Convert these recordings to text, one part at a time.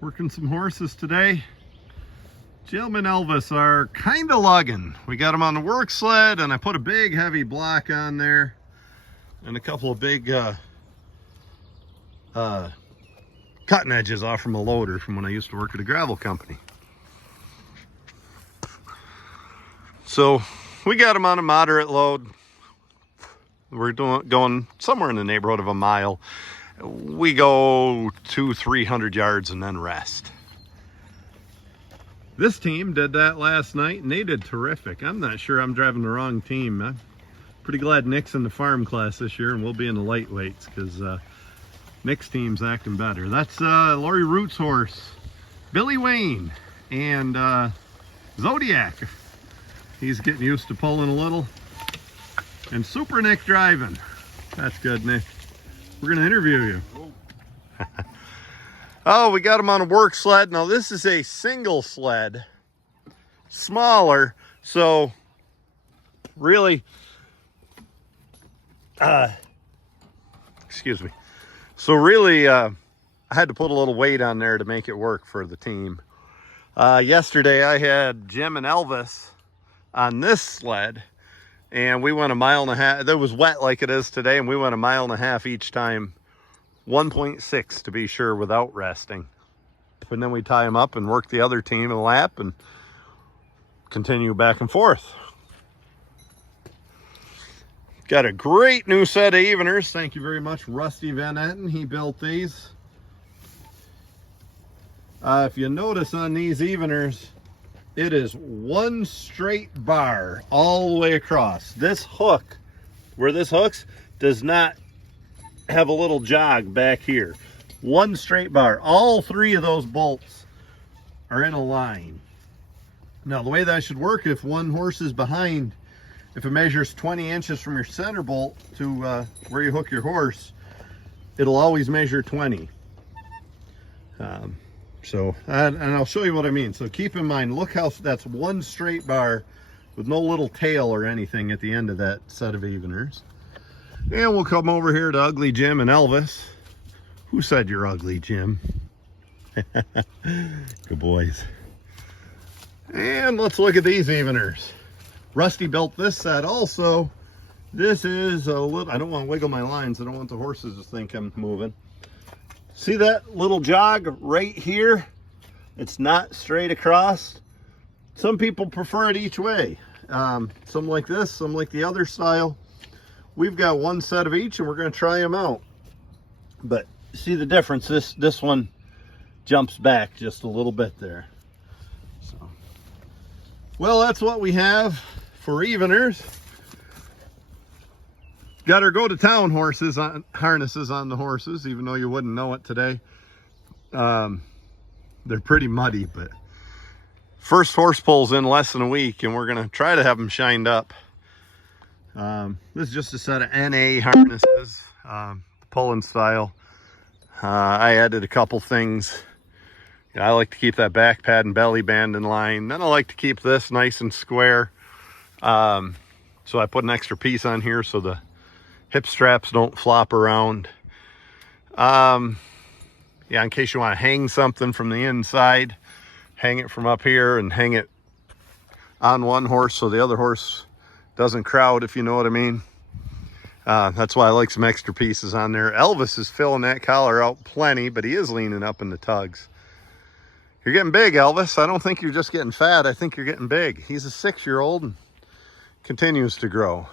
Working some horses today. Jim and Elvis are kind of lugging. We got them on the work sled, and I put a big heavy block on there and a couple of big cutting edges off from a loader from when I used to work at a gravel company. So we got them on a moderate load. We're going somewhere in the neighborhood of a mile. We go 200-300 yards and then rest. This team did that last night and they did terrific. I'm not sure I'm driving the wrong team. I'm pretty glad Nick's in the farm class this year and we'll be in the lightweights because Nick's team's acting better. That's Lori Root's horse, Billy Wayne, and Zodiac. He's getting used to pulling a little. And Super Nick driving. That's good, Nick. We're going to interview you. Oh, we got him on a work sled. Now, this is a single sled. Smaller. So, really, excuse me. So, really, I had to put a little weight on there to make it work for the team. Yesterday, I had Jim and Elvis on this sled. And we went a mile and a half. It was wet like it is today, and we went a mile and a half each time. 1.6 to be sure, without resting. And then we tie them up and work the other team a lap and continue back and forth. Got a great new set of eveners. Thank you very much, Rusty Van Etten. He built these. If you notice on these eveners, it is one straight bar all the way across. This hook, where this hooks, does not have a little jog back here. One straight bar. All three of those bolts are in a line. Now, the way that should work, if one horse is behind, if it measures 20 inches from your center bolt to where you hook your horse, it'll always measure 20. And I'll show you what I mean. So keep in mind, look how that's one straight bar with no little tail or anything at the end of that set of eveners. And we'll come over here to Ugly Jim and Elvis. Who said you're ugly, Jim? Good boys. And let's look at these eveners. Rusty built this set also. This is a little, I don't want to wiggle my lines. I don't want the horses to think I'm moving. See that little jog right here? It's not straight across. Some people prefer it each way. Some like this, some like the other style. We've got one set of each and we're going to try them out. But see the difference? This one jumps back just a little bit there. So, well, that's what we have for eveners. Got our go-to-town horses on harnesses on the horses, even though you wouldn't know it today. They're pretty muddy, but first horse pulls in less than a week, and we're going to try to have them shined up. This is just a set of NA harnesses, pulling style. I added a couple things. I like to keep that back pad and belly band in line. Then I like to keep this nice and square. So I put an extra piece on here so the hip straps don't flop around. Yeah, in case you want to hang something from the inside, hang it from up here and hang it on one horse so the other horse doesn't crowd, if you know what I mean. That's why I like some extra pieces on there. Elvis is filling that collar out plenty, but he is leaning up in the tugs. You're getting big, Elvis. I don't think you're just getting fat. I think you're getting big. He's a 6-year-old and continues to grow.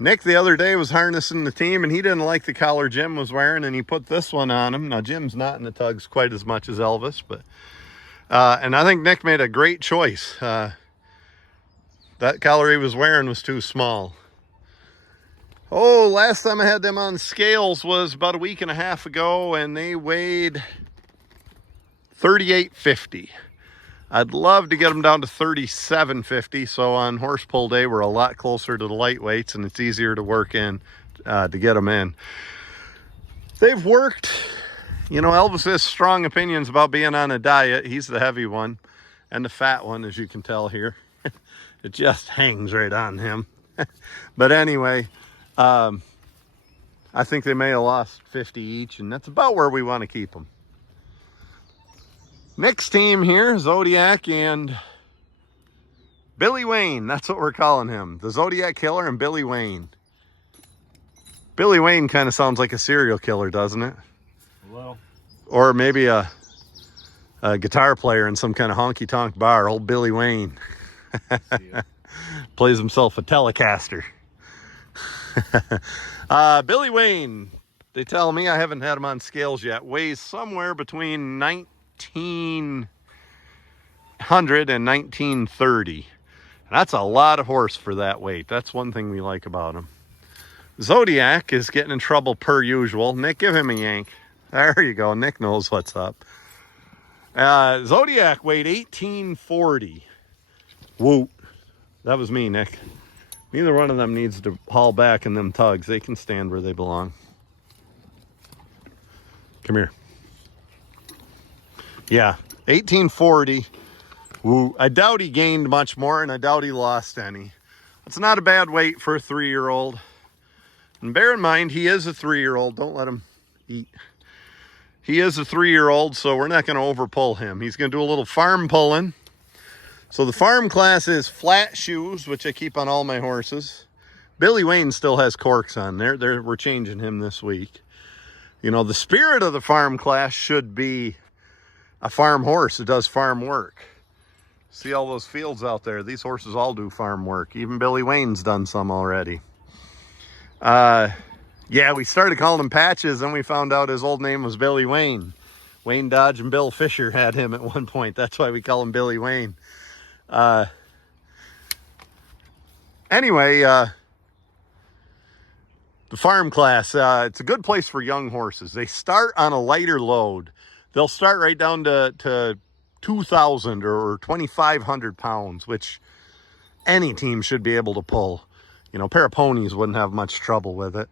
Nick the other day was harnessing the team and he didn't like the collar Jim was wearing and he put this one on him. Now Jim's not in the tugs quite as much as Elvis, but and I think Nick made a great choice. That collar he was wearing was too small. Oh, last time I had them on scales was about a week and a half ago and they weighed 38.50. I'd love to get them down to 37.50, so on horse pull day we're a lot closer to the lightweights and it's easier to work in to get them in. They've worked. You know, Elvis has strong opinions about being on a diet. He's the heavy one and the fat one, as you can tell here. It just hangs right on him. But anyway, I think they may have lost 50 each, and that's about where we want to keep them. Nick's team here, Zodiac and Billy Wayne. That's what we're calling him. The Zodiac Killer and Billy Wayne. Billy Wayne kind of sounds like a serial killer, doesn't it? A little. Or maybe a guitar player in some kind of honky-tonk bar. Old Billy Wayne. Plays himself a Telecaster. Billy Wayne, they tell me, I haven't had him on scales yet, weighs somewhere between 1900 and 1930. That's a lot of horse for that weight. That's one thing we like about him. Zodiac is getting in trouble per usual. Nick, give him a yank. There you go. Nick knows what's up. Zodiac weighed 1840. Whoa. That was me, Nick. Neither one of them needs to haul back in them tugs. They can stand where they belong. Come here. Yeah, 1840. Woo. I doubt he gained much more, and I doubt he lost any. It's not a bad weight for a 3-year-old. And bear in mind, he is a 3-year-old. Don't let him eat. He is a 3-year-old, so we're not going to overpull him. He's going to do a little farm pulling. So the farm class is flat shoes, which I keep on all my horses. Billy Wayne still has corks on there. We're changing him this week. You know, the spirit of the farm class should be a farm horse that does farm work. See all those fields out there? These horses all do farm work. Even Billy Wayne's done some already. Yeah, we started calling him Patches, and we found out his old name was Billy Wayne. Wayne Dodge and Bill Fisher had him at one point. That's why we call him Billy Wayne. Anyway, the farm class, it's a good place for young horses. They start on a lighter load. They'll start right down to 2,000 or 2,500 pounds, which any team should be able to pull. You know, a pair of ponies wouldn't have much trouble with it.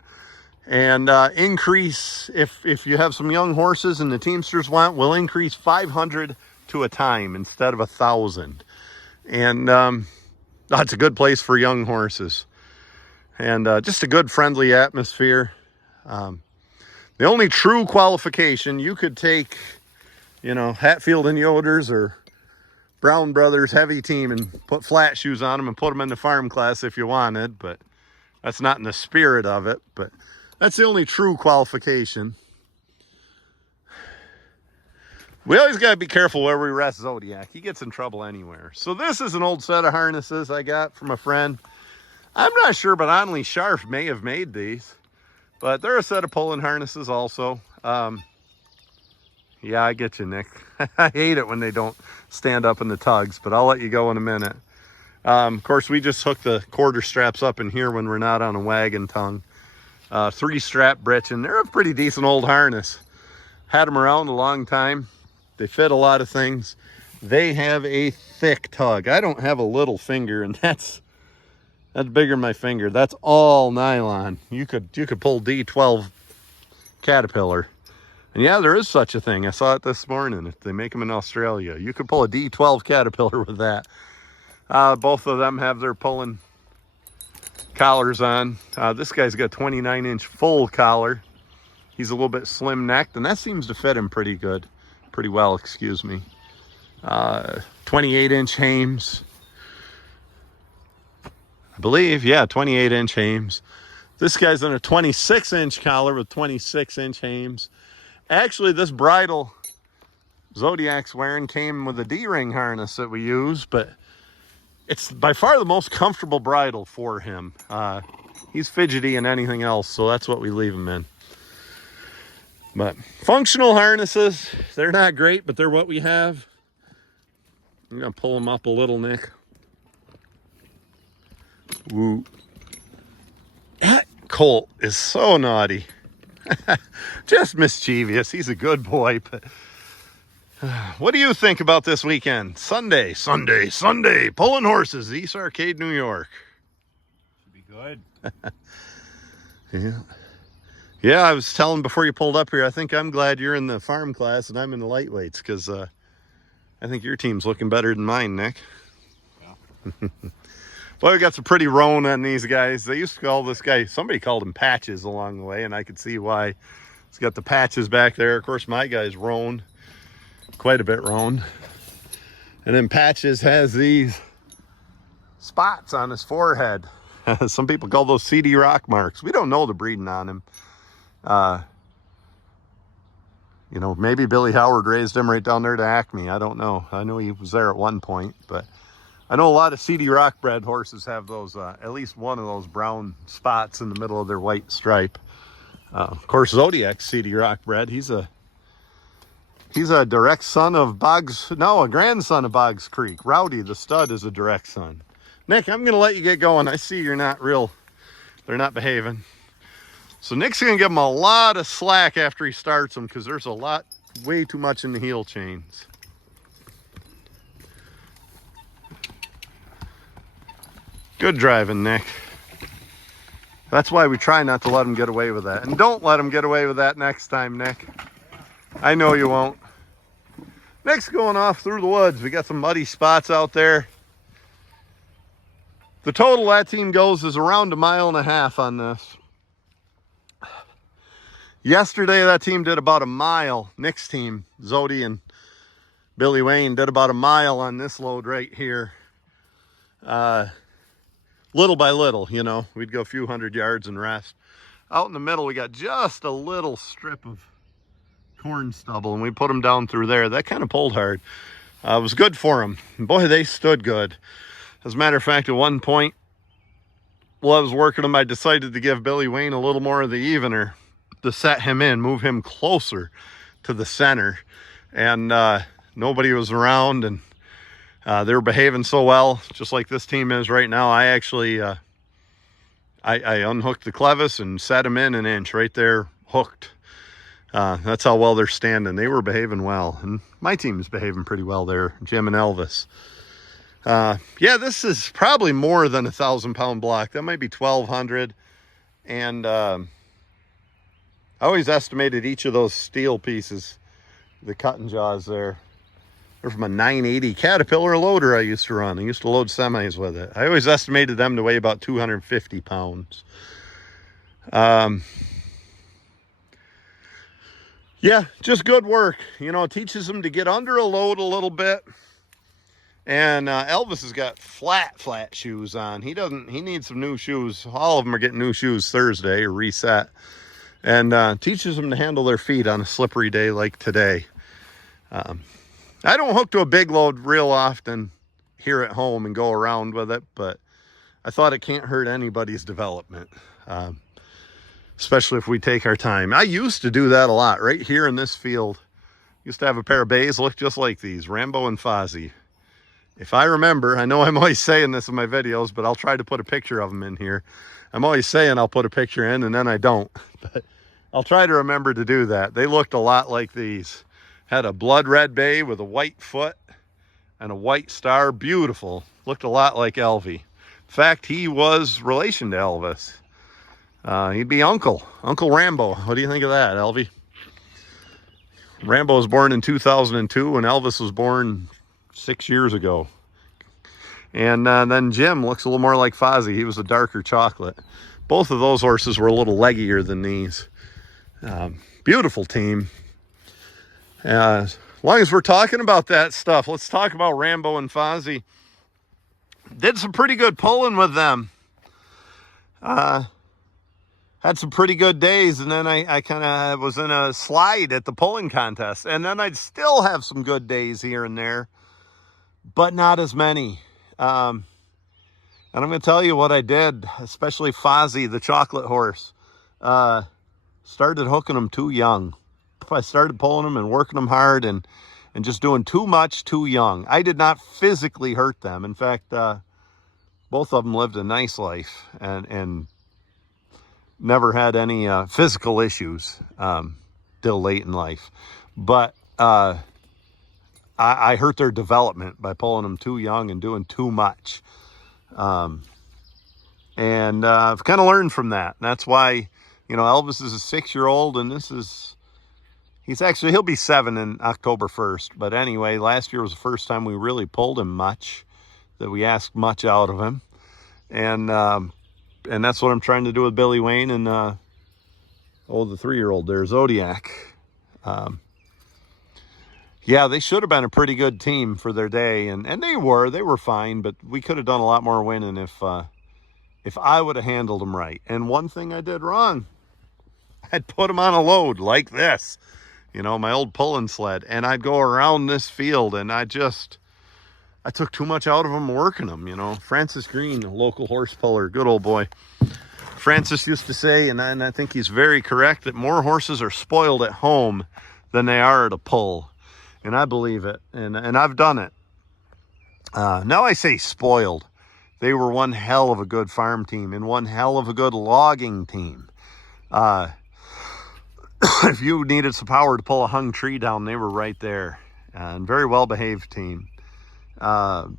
And increase, if you have some young horses and the Teamsters want, we'll increase 500 to a time instead of 1,000. And that's a good place for young horses. And just a good friendly atmosphere. The only true qualification, you could take, you know, Hatfield and Yoder's or Brown Brothers heavy team and put flat shoes on them and put them in the farm class if you wanted, but that's not in the spirit of it. But that's the only true qualification. We always got to be careful where we rest Zodiac. He gets in trouble anywhere. So this is an old set of harnesses I got from a friend. I'm not sure, but Onley Sharp may have made these. But they're a set of pulling harnesses also. Yeah, I get you, Nick. I hate it when they don't stand up in the tugs, but I'll let you go in a minute. Of course, we just hook the quarter straps up in here when we're not on a wagon tongue. 3-strap britchin'. They're a pretty decent old harness. Had them around a long time. They fit a lot of things. They have a thick tug. I don't have a little finger, and that's bigger than my finger. That's all nylon. You could pull D12 Caterpillar. And yeah, there is such a thing. I saw it this morning. They make them in Australia. You could pull a D12 Caterpillar with that. Both of them have their pulling collars on. This guy's got a 29-inch full collar. He's a little bit slim-necked, and that seems to fit him pretty well, excuse me. 28-inch hames. I believe, yeah, 28-inch hames. This guy's on a 26-inch collar with 26-inch hames. Actually, this bridle Zodiac's wearing came with a D-ring harness that we use, but it's by far the most comfortable bridle for him. He's fidgety in anything else, so that's what we leave him in. But functional harnesses, they're not great, but they're what we have. I'm going to pull them up a little, Nick. Woo. That colt is so naughty. Just mischievous. He's a good boy, but what do you think about this weekend? Sunday, pulling horses, East Arcade, New York. Should be good. Yeah, I was telling before you pulled up here, I think I'm glad you're in the farm class and I'm in the lightweights, because I think your team's looking better than mine, Nick. Yeah. Well, we got some pretty roan on these guys. They used to call this guy, somebody called him Patches along the way, and I could see why. He's got the patches back there. Of course, my guy's roan. quite a bit roan. And then Patches has these spots on his forehead. Some people call those CD rock marks. We don't know the breeding on him. You know, maybe Billy Howard raised him right down there to Acme. I don't know. I know he was there at one point, but I know a lot of CD rock bred horses have those, at least one of those brown spots in the middle of their white stripe. Of course, Zodiac's CD rock bred. He's a direct son of Boggs, no, a grandson of Boggs Creek. Rowdy, the stud, is a direct son. Nick, I'm going to let you get going. I see you're not real, they're not behaving. So Nick's going to give him a lot of slack after he starts them because there's a lot, way too much in the heel chains. Good driving, Nick. That's why we try not to let him get away with that. And don't let him get away with that next time, Nick. I know you won't. Nick's going off through the woods. We got some muddy spots out there. The total that team goes is around 1.5 miles on this. Yesterday, that team did about 1 mile. Nick's team, Zodi and Billy Wayne, did about 1 mile on this load right here. Little by little, you know. We'd go a few hundred yards and rest. Out in the middle, we got just a little strip of corn stubble, and we put them down through there. That kind of pulled hard. It was good for them. Boy, they stood good. As a matter of fact, at one point, while I was working them, I decided to give Billy Wayne a little more of the evener to set him in, move him closer to the center. And nobody was around, and they were behaving so well, just like this team is right now. I actually, I unhooked the clevis and set him in 1 inch right there, hooked. That's how well they're standing. They were behaving well, and my team is behaving pretty well there, Jim and Elvis. Yeah, this is probably more than a 1,000-pound block. That might be 1,200. And I always estimated each of those steel pieces, the cutting jaws there, they're from a 980 Caterpillar loader I used to run. I used to load semis with it. I always estimated them to weigh about 250 pounds. Yeah, just good work. You know, it teaches them to get under a load a little bit. And Elvis has got flat shoes on. He needs some new shoes. All of them are getting new shoes Thursday or reset. And teaches them to handle their feet on a slippery day like today. I don't hook to a big load real often here at home and go around with it, but I thought it can't hurt anybody's development, especially if we take our time. I used to do that a lot right here in this field. Used to have a pair of bays look just like these, Rambo and Fozzie. If I remember, I know I'm always saying this in my videos, but I'll try to put a picture of them in here. I'm always saying I'll put a picture in and then I don't, but I'll try to remember to do that. They looked a lot like these. Had a blood red bay with a white foot and a white star. Beautiful. Looked a lot like Elvie. In fact, he was relation to Elvis. He'd be Uncle Rambo. What do you think of that, Elvie? Rambo was born in 2002 and Elvis was born 6 years ago. And then Jim looks a little more like Fozzie. He was a darker chocolate. Both of those horses were a little leggier than these. Beautiful team. As long as we're talking about that stuff, let's talk about Rambo and Fozzie. Did some pretty good pulling with them. Had some pretty good days, and then I kind of was in a slide at the pulling contest. And then I'd still have some good days here and there, but not as many. And I'm going to tell you what I did, especially Fozzie, the chocolate horse. Started hooking them too young. I started pulling them and working them hard and just doing too much too young. I did not physically hurt them. In fact, both of them lived a nice life and never had any physical issues till late in life. But I hurt their development by pulling them too young and doing too much. And I've kind of learned from that. And that's why, you know, Elvis is a 6-year-old and he'll be 7 in October 1st. But anyway, last year was the first time we really pulled him much, that we asked much out of him. And that's what I'm trying to do with Billy Wayne and, the 3-year-old there, Zodiac. Yeah, they should have been a pretty good team for their day, and they were fine, but we could have done a lot more winning if I would have handled them right. And one thing I did wrong, I'd put them on a load like this, you know, my old pulling sled, and I'd go around this field, and I took too much out of them working them, you know. Francis Green, a local horse puller, good old boy. Francis used to say, and I think he's very correct, that more horses are spoiled at home than they are at a pull. And I believe it, and I've done it. Now I say spoiled. They were one hell of a good farm team and one hell of a good logging team. If you needed some power to pull a hung tree down, they were right there. And very well-behaved team. But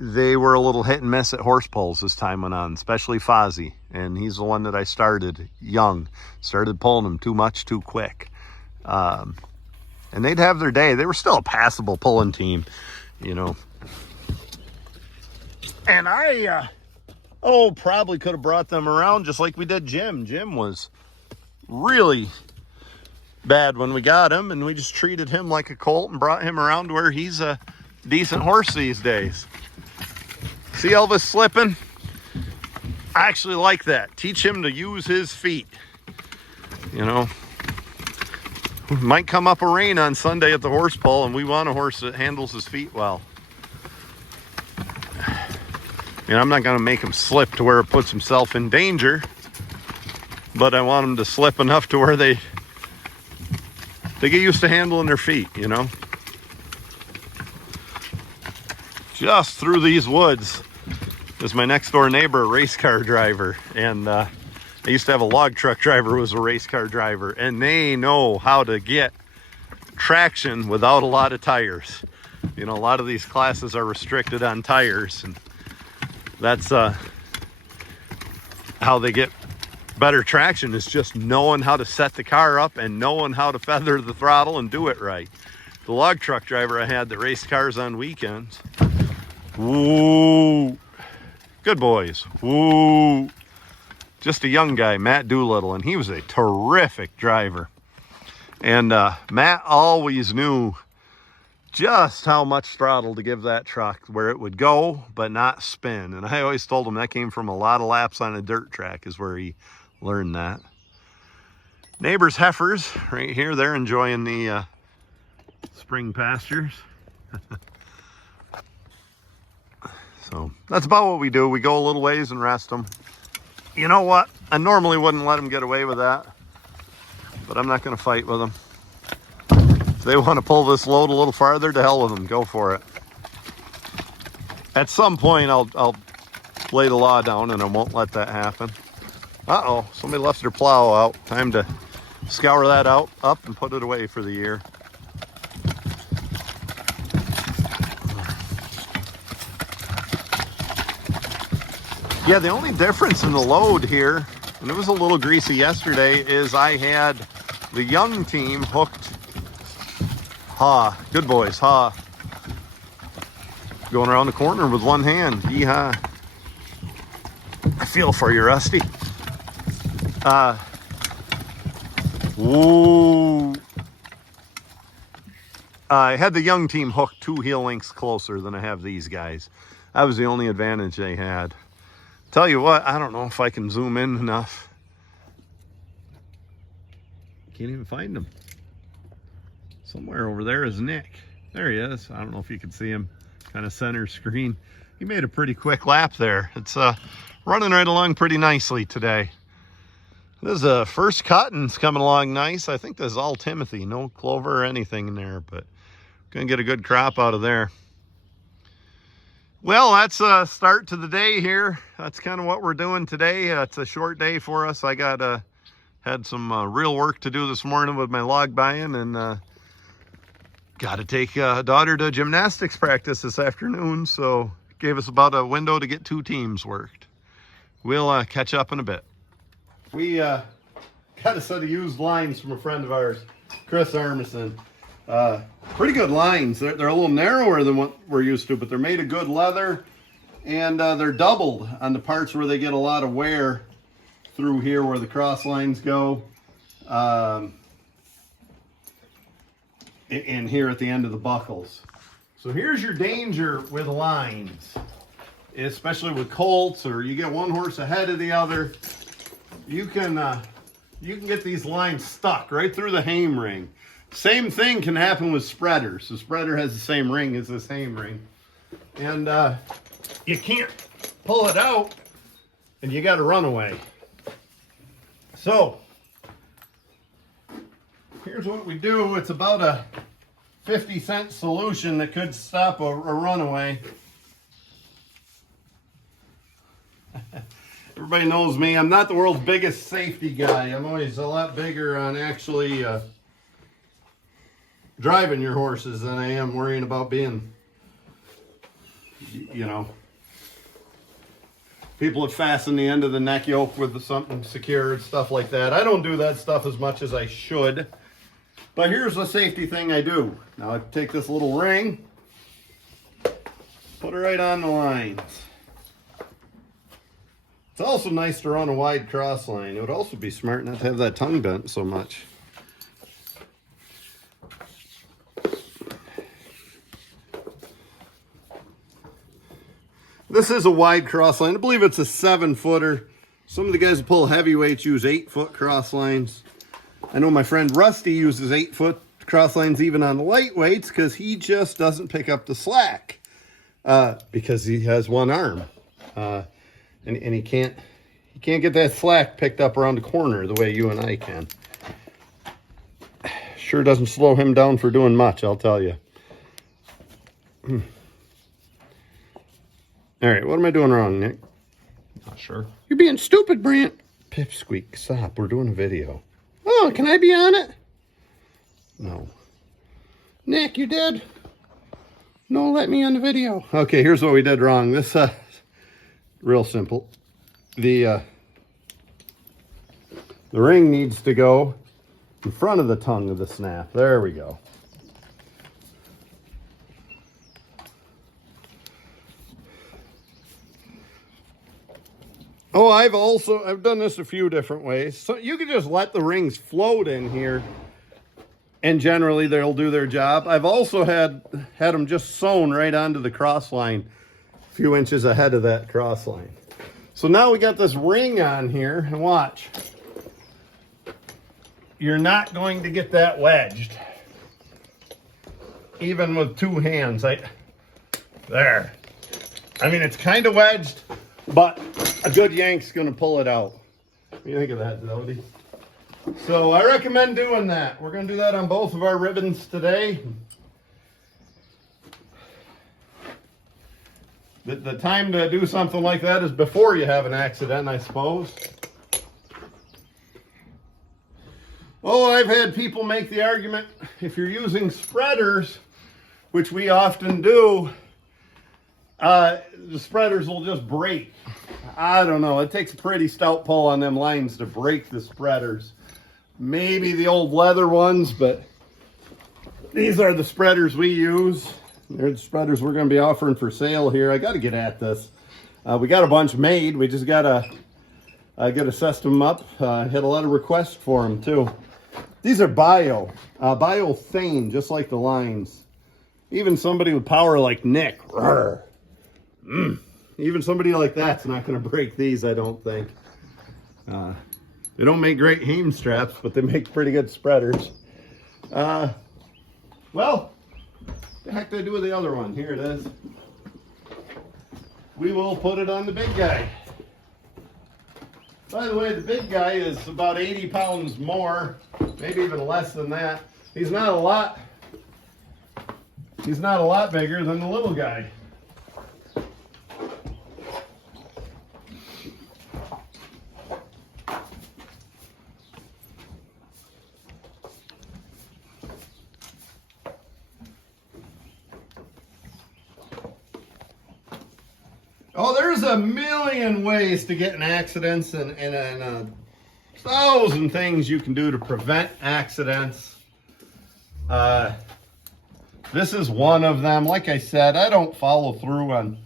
they were a little hit and miss at horse pulls as time went on, especially Fozzie. And he's the one that I started young. Started pulling him too much, too quick. And they'd have their day. They were still a passable pulling team, you know. And I, probably could have brought them around just like we did Jim. Jim was really bad when we got him, and we just treated him like a colt and brought him around to where he's a decent horse these days. See Elvis slipping? I actually like that. Teach him to use his feet. You know, might come up a rain on Sunday at the horse pull, and we want a horse that handles his feet well. You know, I'm not going to make him slip to where it puts himself in danger, but I want him to slip enough to where they get used to handling their feet, you know. Just through these woods is my next door neighbor, a race car driver. And I used to have a log truck driver who was a race car driver. And they know how to get traction without a lot of tires. You know, a lot of these classes are restricted on tires. And that's how they get better traction, is just knowing how to set the car up and knowing how to feather the throttle and do it right. The log truck driver I had that raced cars on weekends, woo, good boys, woo, just a young guy, Matt Doolittle, and he was a terrific driver. And Matt always knew just how much throttle to give that truck, where it would go but not spin. And I always told him that came from a lot of laps on a dirt track is where he learned that. Neighbors' heifers right here, they're enjoying the spring pastures. So that's about what we do. We go a little ways and rest them. You know what? I normally wouldn't let them get away with that, but I'm not going to fight with them. If they want to pull this load a little farther, to hell with them. Go for it. At some point, I'll lay the law down, and I won't let that happen. Uh-oh, somebody left their plow out. Time to scour that out, up, and put it away for the year. Yeah, the only difference in the load here, and it was a little greasy yesterday, is I had the young team hooked. Good boys, going around the corner with one hand. Yeehaw. I feel for you, Rusty. Woo. I had the young team hooked 2 heel lengths closer than I have these guys. That was the only advantage they had. Tell you what, I don't know if I can zoom in enough. Can't even find him. Somewhere over there is Nick. There he is. I don't know if you can see him. Kind of center screen. He made a pretty quick lap there. It's running right along pretty nicely today. This is first cut and it's coming along nice. I think this is all Timothy. No clover or anything in there, but gonna get a good crop out of there. Well, that's a start to the day here. That's kind of what we're doing today. It's a short day for us. I had some real work to do this morning with my log buying, and got to take daughter to gymnastics practice this afternoon, so gave us about a window to get 2 teams worked. We'll catch up in a bit. We got a set of used lines from a friend of ours, Chris Armisen. Pretty good lines. They're a little narrower than what we're used to, but they're made of good leather, and they're doubled on the parts where they get a lot of wear through here where the cross lines go. in here at the end of the buckles. So here's your danger with lines, especially with colts, or you get one horse ahead of the other. You can get these lines stuck right through the hame ring. Same thing can happen with spreaders. The spreader has the same ring as this hame ring, and you can't pull it out, and you got to run away. So here's what we do. It's about a 50-cent solution that could stop a runaway. Everybody knows me. I'm not the world's biggest safety guy. I'm always a lot bigger on actually driving your horses than I am worrying about being, you know, people that fasten the end of the neck yoke with something secured, stuff like that. I don't do that stuff as much as I should. But here's the safety thing I do. Now I take this little ring, put it right on the lines. It's also nice to run a wide cross line. It would also be smart not to have that tongue bent so much. This is a wide cross line. I believe it's a 7-footer. Some of the guys who pull heavyweights use 8-foot cross lines. I know my friend Rusty uses 8-foot cross lines even on lightweights because he just doesn't pick up the slack because he has one arm. And he can't get that slack picked up around the corner the way you and I can. Sure doesn't slow him down for doing much, I'll tell you. All right, what am I doing wrong, Nick? Not sure. You're being stupid, Brant. Pipsqueak, stop. We're doing a video. Oh, can I be on it? No. Nick, you did? No, let me on the video. Okay, here's what we did wrong. This, real simple. The ring needs to go in front of the tongue of the snap. There we go. Oh, I've done this a few different ways. So you can just let the rings float in here, and generally they'll do their job. I've also had them just sewn right onto the cross line, a few inches ahead of that cross line. So now we got this ring on here, and watch. You're not going to get that wedged, even with two hands. There. I mean, it's kind of wedged, but a good yank's going to pull it out. What do you think of that, Zodi? So I recommend doing that. We're going to do that on both of our ribbons today. The time to do something like that is before you have an accident, I suppose. Oh, I've had people make the argument, if you're using spreaders, which we often do, the spreaders will just break. I don't know. It takes a pretty stout pull on them lines to break the spreaders. Maybe the old leather ones, but these are the spreaders we use. They're the spreaders we're going to be offering for sale here. I got to get at this. We got a bunch made. We just got to get a system up. Had a lot of requests for them too. These are bio-thane, just like the lines. Even somebody with power like Nick, even somebody like that's not going to break these, I don't think. They don't make great hame straps, but they make pretty good spreaders. Well, the heck did I do with the other one? Here it is. We will put it on the big guy. By the way, the big guy is about 80 pounds more, maybe even less than that. He's not a lot bigger than the little guy. Oh, there's a million ways to get in accidents and a thousand things you can do to prevent accidents. This is one of them. Like I said, I don't follow through on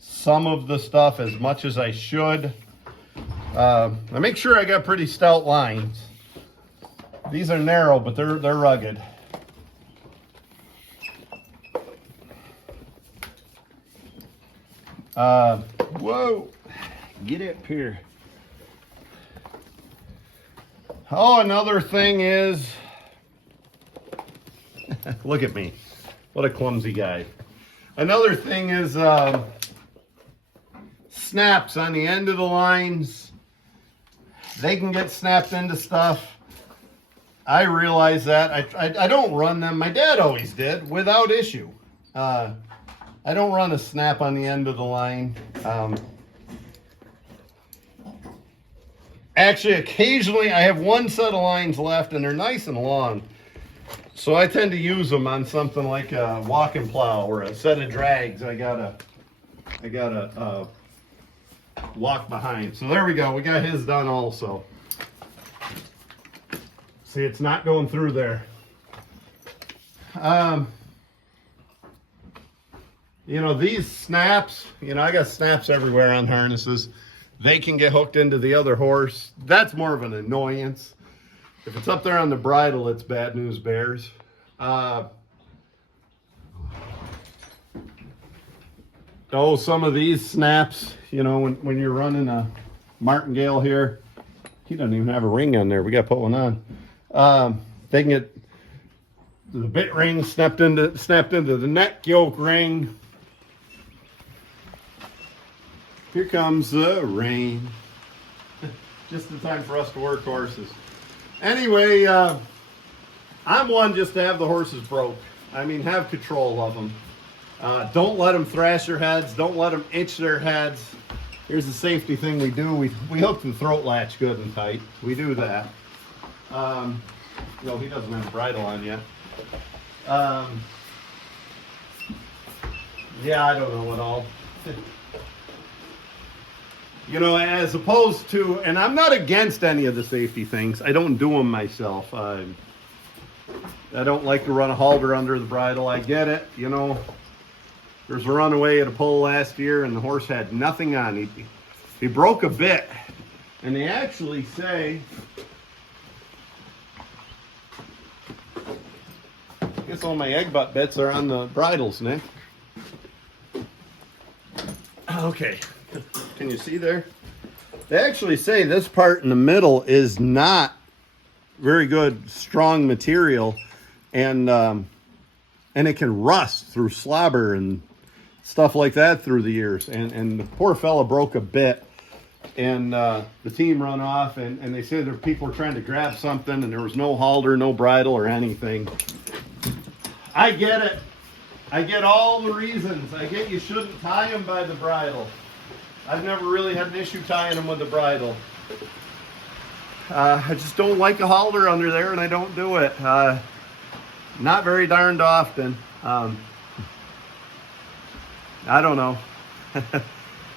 some of the stuff as much as I should. I make sure I got pretty stout lines. These are narrow, but they're rugged. Whoa, get up here. Oh, another thing is, look at me. What a clumsy guy. Another thing is snaps on the end of the lines. They can get snapped into stuff. I realize that. I don't run them. My dad always did without issue. I don't run a snap on the end of the line. Actually, occasionally I have one set of lines left and they're nice and long. So I tend to use them on something like a walking plow or a set of drags. I gotta walk behind. So there we go. We got his done also. See, it's not going through there. You know, these snaps, you know, I got snaps everywhere on harnesses. They can get hooked into the other horse. That's more of an annoyance. If it's up there on the bridle, it's bad news bears. Some of these snaps, you know, when you're running a martingale here, he doesn't even have a ring on there. We got to put one on. They can get the bit ring snapped into the neck yoke ring. Here comes the rain. Just in time for us to work horses. Anyway, I'm one just to have the horses broke. I mean, have control of them. Don't let them thrash their heads. Don't let them itch their heads. Here's the safety thing we do. We hook the throat latch good and tight. We do that. He doesn't have a bridle on yet. Yeah, I don't know what all. You know, as opposed to, and I'm not against any of the safety things. I don't do them myself. I don't like to run a halter under the bridle. I get it. You know, there's a runaway at a pull last year, and the horse had nothing on. He broke a bit, and they actually say, I guess all my egg butt bits are on the bridles, Nick. Okay. Can you see there? They actually say this part in the middle is not very good, strong material, and it can rust through slobber and stuff like that through the years. And the poor fella broke a bit, and the team run off, and they say that people were trying to grab something, and there was no halter, no bridle, or anything. I get it. I get all the reasons. I get you shouldn't tie them by the bridle. I've never really had an issue tying them with the bridle. I just don't like a halter under there, and I don't do it. Not very darned often. I don't know.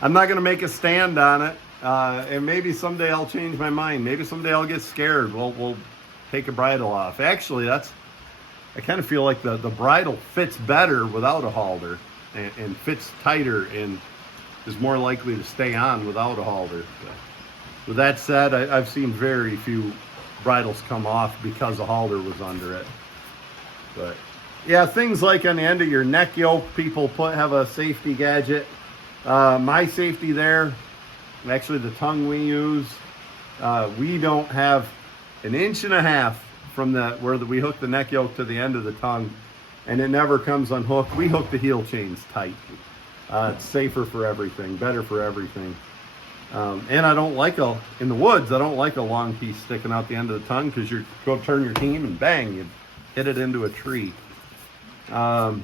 I'm not going to make a stand on it. And maybe someday I'll change my mind. Maybe someday I'll get scared. We'll take a bridle off. Actually, I kind of feel like the bridle fits better without a halter and fits tighter and is more likely to stay on without a halter. But with that said, I've seen very few bridles come off because a halter was under it. But yeah, things like on the end of your neck yoke, people have a safety gadget. My safety there, actually the tongue we use, we don't have an inch and a half from where we hook the neck yoke to the end of the tongue, and it never comes unhooked. We hook the heel chains tight. It's safer for everything, better for everything. And I don't like in the woods, I don't like a long piece sticking out the end of the tongue, because you go turn your team and bang, you hit it into a tree. I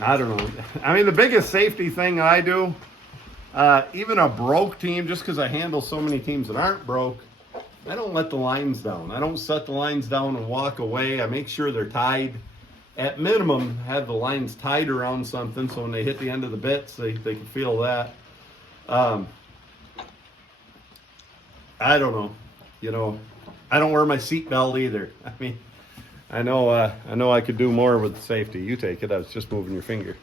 don't know. I mean, the biggest safety thing I do, even a broke team, just because I handle so many teams that aren't broke, I don't let the lines down. I don't set the lines down and walk away. I make sure they're tied. At minimum, have the lines tied around something so when they hit the end of the bits, they can feel that. I don't know. You know, I don't wear my seatbelt either. I mean, I know I could do more with the safety. You take it. I was just moving your finger.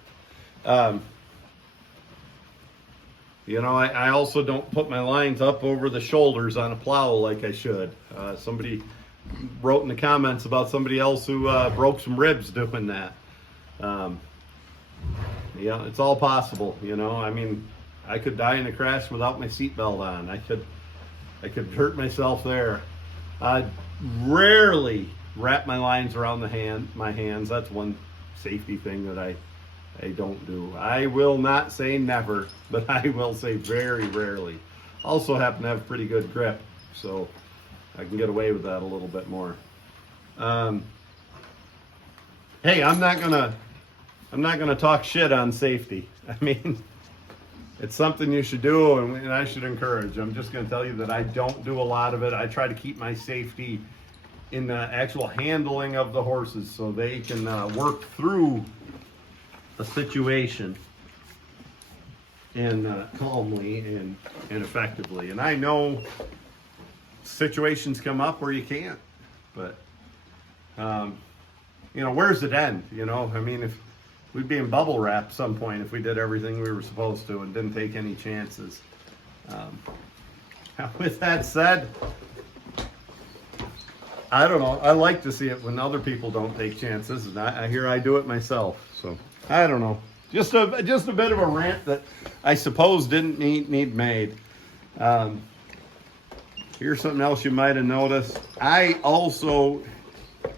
You know, I also don't put my lines up over the shoulders on a plow like I should. Somebody wrote in the comments about somebody else who broke some ribs doing that. Yeah, it's all possible, you know. I mean, I could die in a crash without my seatbelt on. I could hurt myself there. I rarely wrap my lines around my hands. That's one safety thing that I don't do. I will not say never, but I will say very rarely. Also happen to have pretty good grip, so I can get away with that a little bit more. Hey, I'm not gonna talk shit on safety. I mean, it's something you should do, and I should encourage. I'm just gonna tell you that I don't do a lot of it. I try to keep my safety in the actual handling of the horses, so they can work through a situation and calmly and effectively. And I know situations come up where you can't, but you know, where's it end? You know, I mean, if we'd be in bubble wrap at some point if we did everything we were supposed to and didn't take any chances. With that said, I don't know. I like to see it when other people don't take chances, and I hear I do it myself. So I don't know. Just a bit of a rant that I suppose didn't need made. Here's something else you might have noticed. I also, a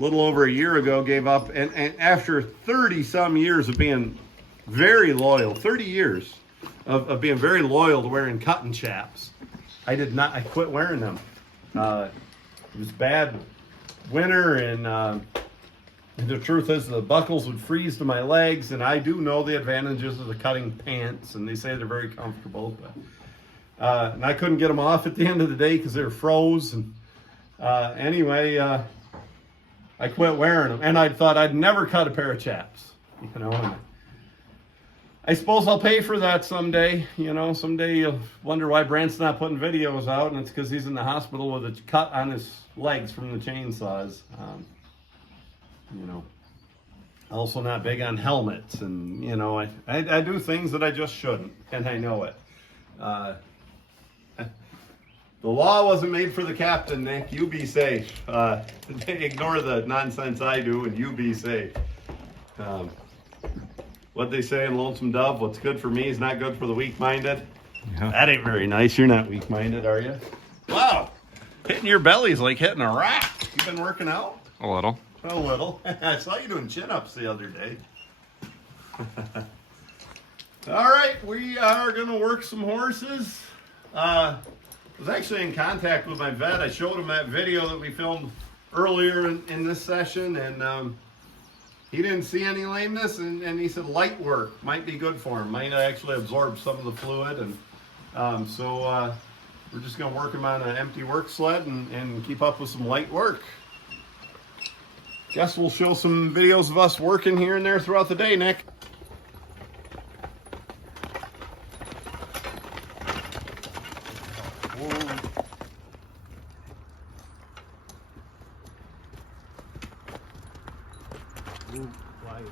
little over a year ago, gave up, and after 30 some years of being very loyal, 30 years of being very loyal to wearing cotton chaps, I quit wearing them. It was bad winter, and the truth is the buckles would freeze to my legs, and I do know the advantages of the cutting pants, and they say they're very comfortable, but and I couldn't get them off at the end of the day because they were froze. And anyway, I quit wearing them, and I thought I'd never cut a pair of chaps, you know. And I suppose I'll pay for that someday. You know, someday you'll wonder why Brant's not putting videos out, and it's because he's in the hospital with a cut on his legs from the chainsaws. You know, also not big on helmets, and you know, I do things that I just shouldn't, and I know it. The law wasn't made for the captain, Nick. You be safe. Ignore the nonsense I do, and you be safe. What they say in Lonesome Dove, what's good for me is not good for the weak-minded. Yeah. That ain't very nice. You're not weak-minded, are you? Wow. Hitting your belly's like hitting a rack. You been working out? A little. A little. I saw you doing chin-ups the other day. All right, we are going to work some horses. I was actually in contact with my vet. I showed him that video that we filmed earlier in this session, and he didn't see any lameness, and he said light work might be good for him, might actually absorb some of the fluid, and so we're just going to work him on an empty work sled and keep up with some light work. Guess we'll show some videos of us working here and there throughout the day, Nick. Whoa. Quiet.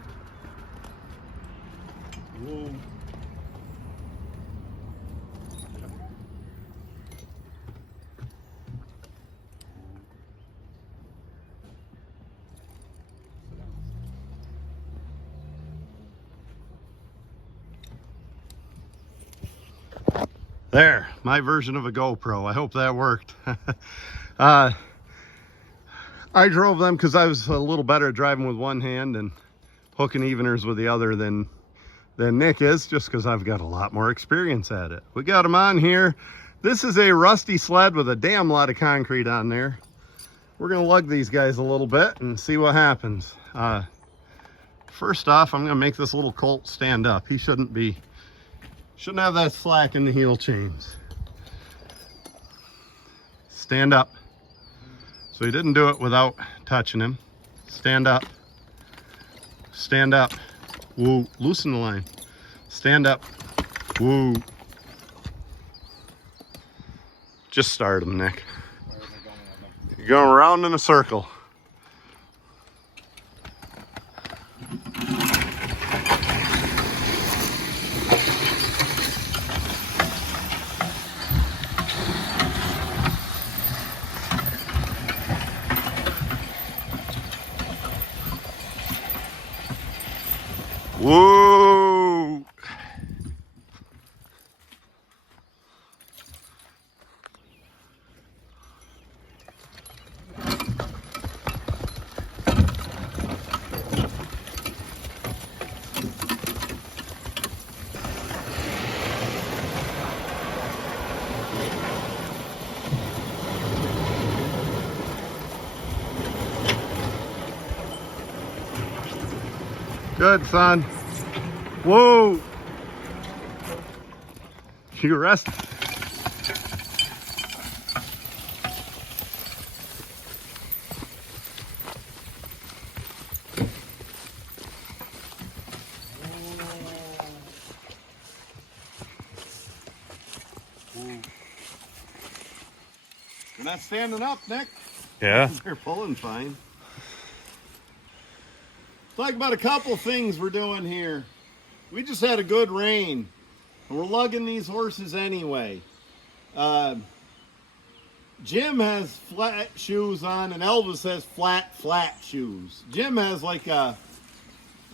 Whoa. There, my version of a GoPro. I hope that worked. I drove them because I was a little better at driving with one hand and hooking eveners with the other than Nick is, just because I've got a lot more experience at it. We got them on here. This is a rusty sled with a damn lot of concrete on there. We're gonna lug these guys a little bit and see what happens. First off, I'm gonna make this little colt stand up. He shouldn't have that slack in the heel chains. Stand up. So he didn't do it without touching him. Stand up. Stand up. Woo. Loosen the line. Stand up. Woo. Just start him, Nick. You're going around in a circle. Whoa! Good, son. Whoa. You rest. You're not standing up, Nick. Yeah. They're pulling fine. Talk about a couple things we're doing here. We just had a good rain, and we're lugging these horses anyway. Jim has flat shoes on, and Elvis has flat shoes. Jim has like a,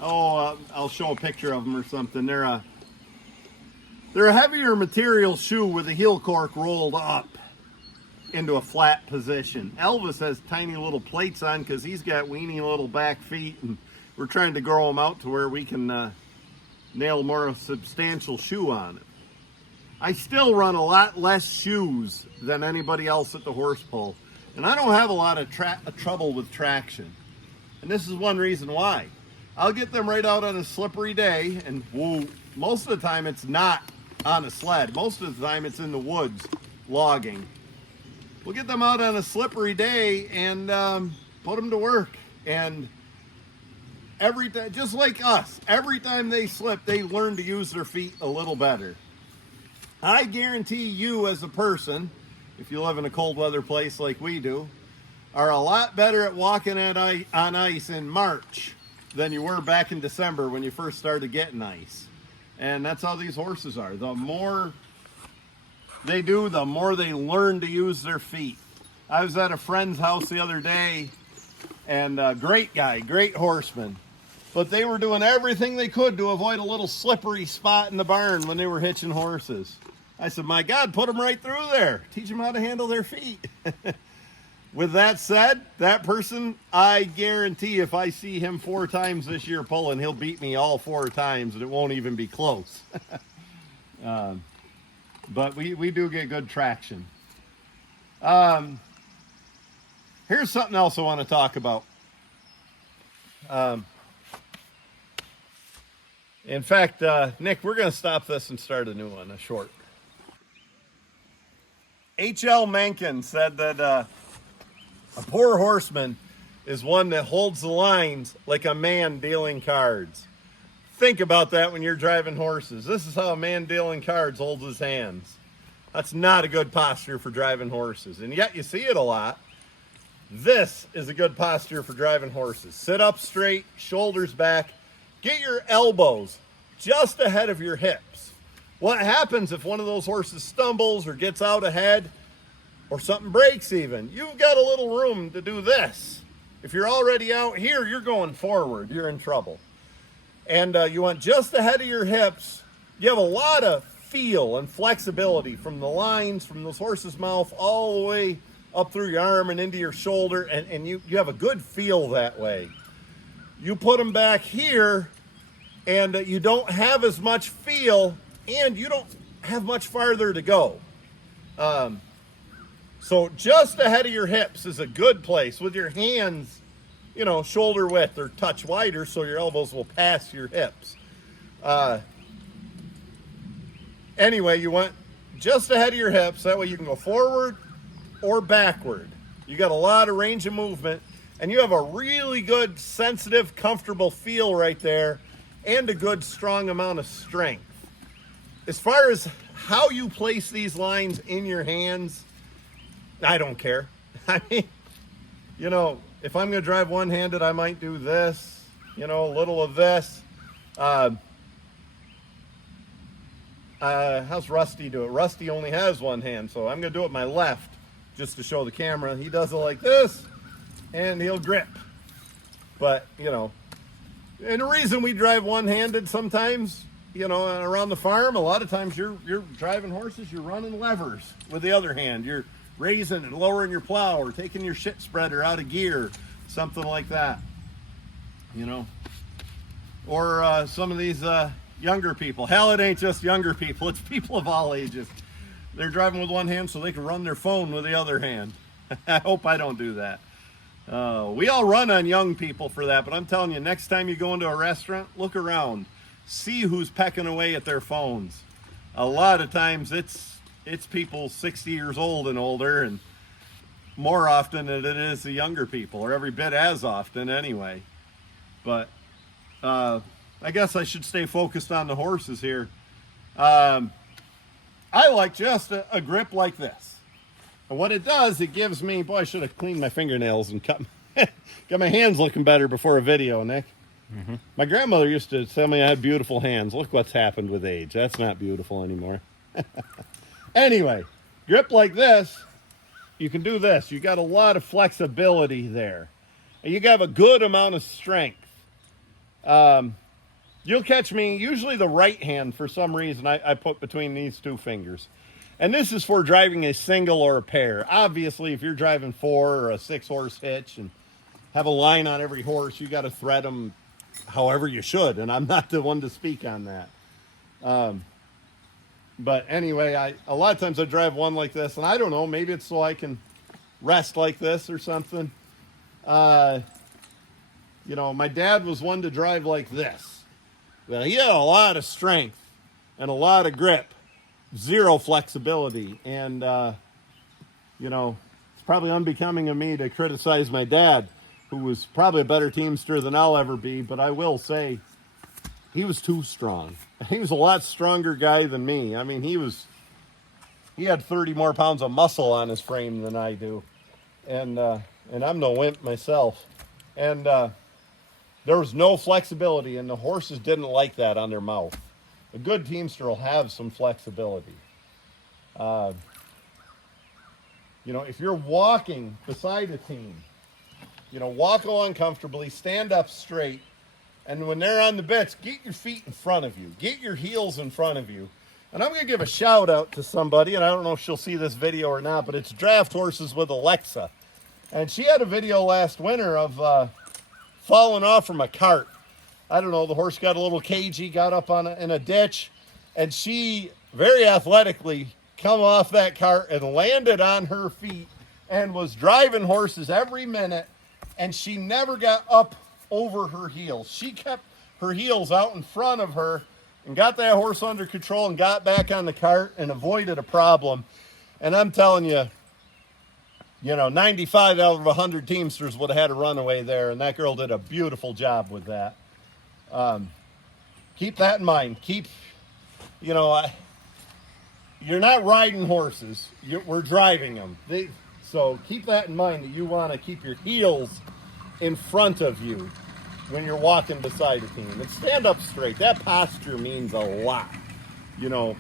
I'll show a picture of them or something. They're a heavier material shoe with the heel cork rolled up into a flat position. Elvis has tiny little plates on because he's got weeny little back feet, and we're trying to grow them out to where we can nail more of a substantial shoe on it. I still run a lot less shoes than anybody else at the horse pull, and I don't have a lot of trouble with traction. And this is one reason why. I'll get them right out on a slippery day, and whoa, most of the time it's not on a sled. Most of the time it's in the woods logging. We'll get them out on a slippery day and put them to work. And every time, just like us, every time they slip, they learn to use their feet a little better. I guarantee you as a person, if you live in a cold weather place like we do, are a lot better at walking on ice in March than you were back in December when you first started getting ice. And that's how these horses are. The more they do, the more they learn to use their feet. I was at a friend's house the other day, and great guy, great horseman. But they were doing everything they could to avoid a little slippery spot in the barn when they were hitching horses. I said, my God, put them right through there. Teach them how to handle their feet. With that said, that person, I guarantee if I see him 4 times this year pulling, he'll beat me all 4 times, and it won't even be close. But we do get good traction. Here's something else I want to talk about. In fact, Nick, we're going to stop this and start a new one, a short. H.L. Mencken said that a poor horseman is one that holds the lines like a man dealing cards. Think about that when you're driving horses. This is how a man dealing cards holds his hands. That's not a good posture for driving horses, and yet you see it a lot. This is a good posture for driving horses. Sit up straight, shoulders back. Get your elbows just ahead of your hips. What happens if one of those horses stumbles or gets out ahead or something breaks even? You've got a little room to do this. If you're already out here, you're going forward. You're in trouble. And you want just ahead of your hips. You have a lot of feel and flexibility from the lines, from this horse's mouth, all the way up through your arm and into your shoulder. And you have a good feel that way. You put them back here, and you don't have as much feel, and you don't have much farther to go. So just ahead of your hips is a good place with your hands, you know, shoulder width or touch wider so your elbows will pass your hips. Anyway, you want just ahead of your hips. That way you can go forward or backward. You got a lot of range of movement, and you have a really good, sensitive, comfortable feel right there, and a good, strong amount of strength. As far as how you place these lines in your hands, I don't care. I mean, you know, if I'm going to drive one-handed, I might do this, you know, a little of this. How's Rusty do it? Rusty only has one hand, so I'm going to do it with my left just to show the camera. He does it like this, and he'll grip. But, you know, and the reason we drive one-handed sometimes, you know, around the farm, a lot of times you're driving horses, you're running levers with the other hand. You're raising and lowering your plow or taking your shit spreader out of gear, something like that, you know. Or some of these younger people. Hell, it ain't just younger people. It's people of all ages. they're driving with one hand so they can run their phone with the other hand. I hope I don't do that. We all run on young people for that, but I'm telling you, next time you go into a restaurant, look around. See who's pecking away at their phones. A lot of times it's people 60 years old and older, and more often than it is the younger people, or every bit as often anyway. But I guess I should stay focused on the horses here. I like just a grip like this. And what it does, it gives me, boy, I should have cleaned my fingernails and got my hands looking better before a video, Nick. Mm-hmm. My grandmother used to tell me I had beautiful hands. Look what's happened with age. That's not beautiful anymore. Anyway, grip like this, you can do this. You got a lot of flexibility there. And you have a good amount of strength. You'll catch me, usually the right hand for some reason I put between these two fingers. And this is for driving a single or a pair. Obviously, if you're driving 4 or a 6-horse hitch and have a line on every horse, you got to thread them however you should. And I'm not the one to speak on that. But anyway, a lot of times I drive one like this, and I don't know, maybe it's so I can rest like this or something. You know, my dad was one to drive like this. Well, he had a lot of strength and a lot of grip. Zero flexibility, and you know, it's probably unbecoming of me to criticize my dad, who was probably a better teamster than I'll ever be, but I will say he was too strong. He was a lot stronger guy than me. I mean, he had 30 more pounds of muscle on his frame than I do, and I'm no wimp myself, and there was no flexibility, and the horses didn't like that on their mouth. A good teamster will have some flexibility. You know, if you're walking beside a team, you know, walk along comfortably, stand up straight, and when they're on the bits, get your feet in front of you. Get your heels in front of you. And I'm going to give a shout out to somebody, and I don't know if she'll see this video or not, but it's Draft Horses with Alexa. And she had a video last winter of falling off from a cart. I don't know, the horse got a little cagey, got up in a ditch, and she very athletically come off that cart and landed on her feet and was driving horses every minute, and she never got up over her heels. She kept her heels out in front of her and got that horse under control and got back on the cart and avoided a problem. And I'm telling you, you know, 95 out of 100 teamsters would have had a runaway there, and that girl did a beautiful job with that. Keep that in mind. You know, you're not riding horses. We're driving them. So keep that in mind, that you want to keep your heels in front of you when you're walking beside a team. And stand up straight. That posture means a lot. You know,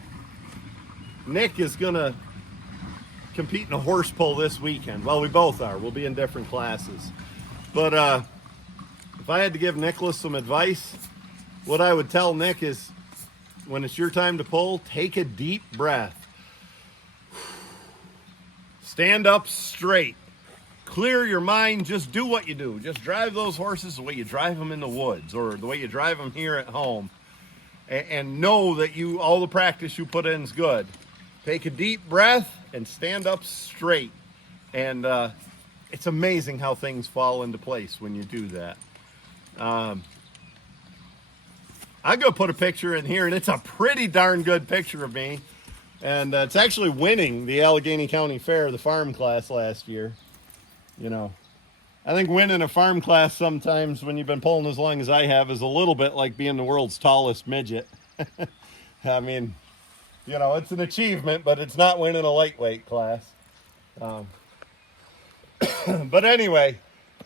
Nick is going to compete in a horse pull this weekend. Well, we both are. We'll be in different classes. But if I had to give Nicholas some advice, what I would tell Nick is, when it's your time to pull, take a deep breath. Stand up straight. Clear your mind. Just do what you do. Just drive those horses the way you drive them in the woods, or the way you drive them here at home. And know that all the practice you put in is good. Take a deep breath and stand up straight. And it's amazing how things fall into place when you do that. I'm going to put a picture in here, and it's a pretty darn good picture of me. And it's actually winning the Allegheny County Fair, the farm class last year. You know, I think winning a farm class sometimes when you've been pulling as long as I have is a little bit like being the world's tallest midget. I mean, you know, it's an achievement, but it's not winning a lightweight class. But anyway,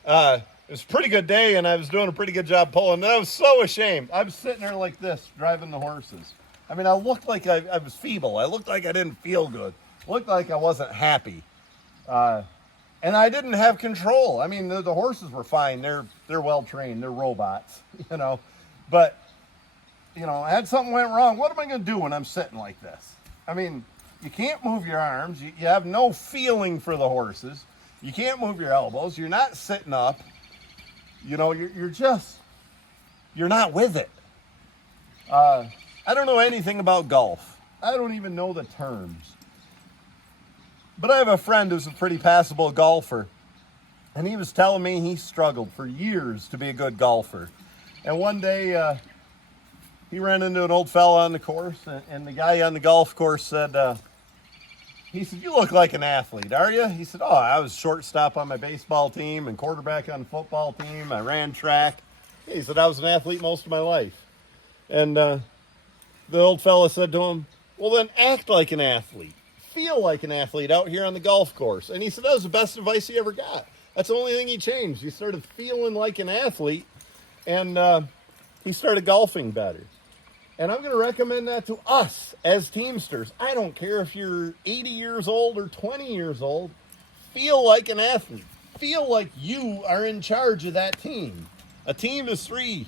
it was a pretty good day, and I was doing a pretty good job pulling. And I was so ashamed. I was sitting there like this, driving the horses. I mean, I looked like I was feeble. I looked like I didn't feel good. Looked like I wasn't happy. And I didn't have control. I mean, the horses were fine. They're well trained. They're robots, you know. But, you know, had something went wrong, what am I going to do when I'm sitting like this? I mean, you can't move your arms. You have no feeling for the horses. You can't move your elbows. You're not sitting up. You know, you're not with it. I don't know anything about golf. I don't even know the terms. But I have a friend who's a pretty passable golfer. And he was telling me he struggled for years to be a good golfer. And one day he ran into an old fella on the course, and the guy on the golf course said, he said, "You look like an athlete, are you?" He said, "Oh, I was shortstop on my baseball team and quarterback on the football team. I ran track." He said, "I was an athlete most of my life." And the old fella said to him, "Well, then act like an athlete. Feel like an athlete out here on the golf course." And he said that was the best advice he ever got. That's the only thing he changed. He started feeling like an athlete, and he started golfing better. And I'm going to recommend that to us as Teamsters. I don't care if you're 80 years old or 20 years old. Feel like an athlete. Feel like you are in charge of that team. A team is three.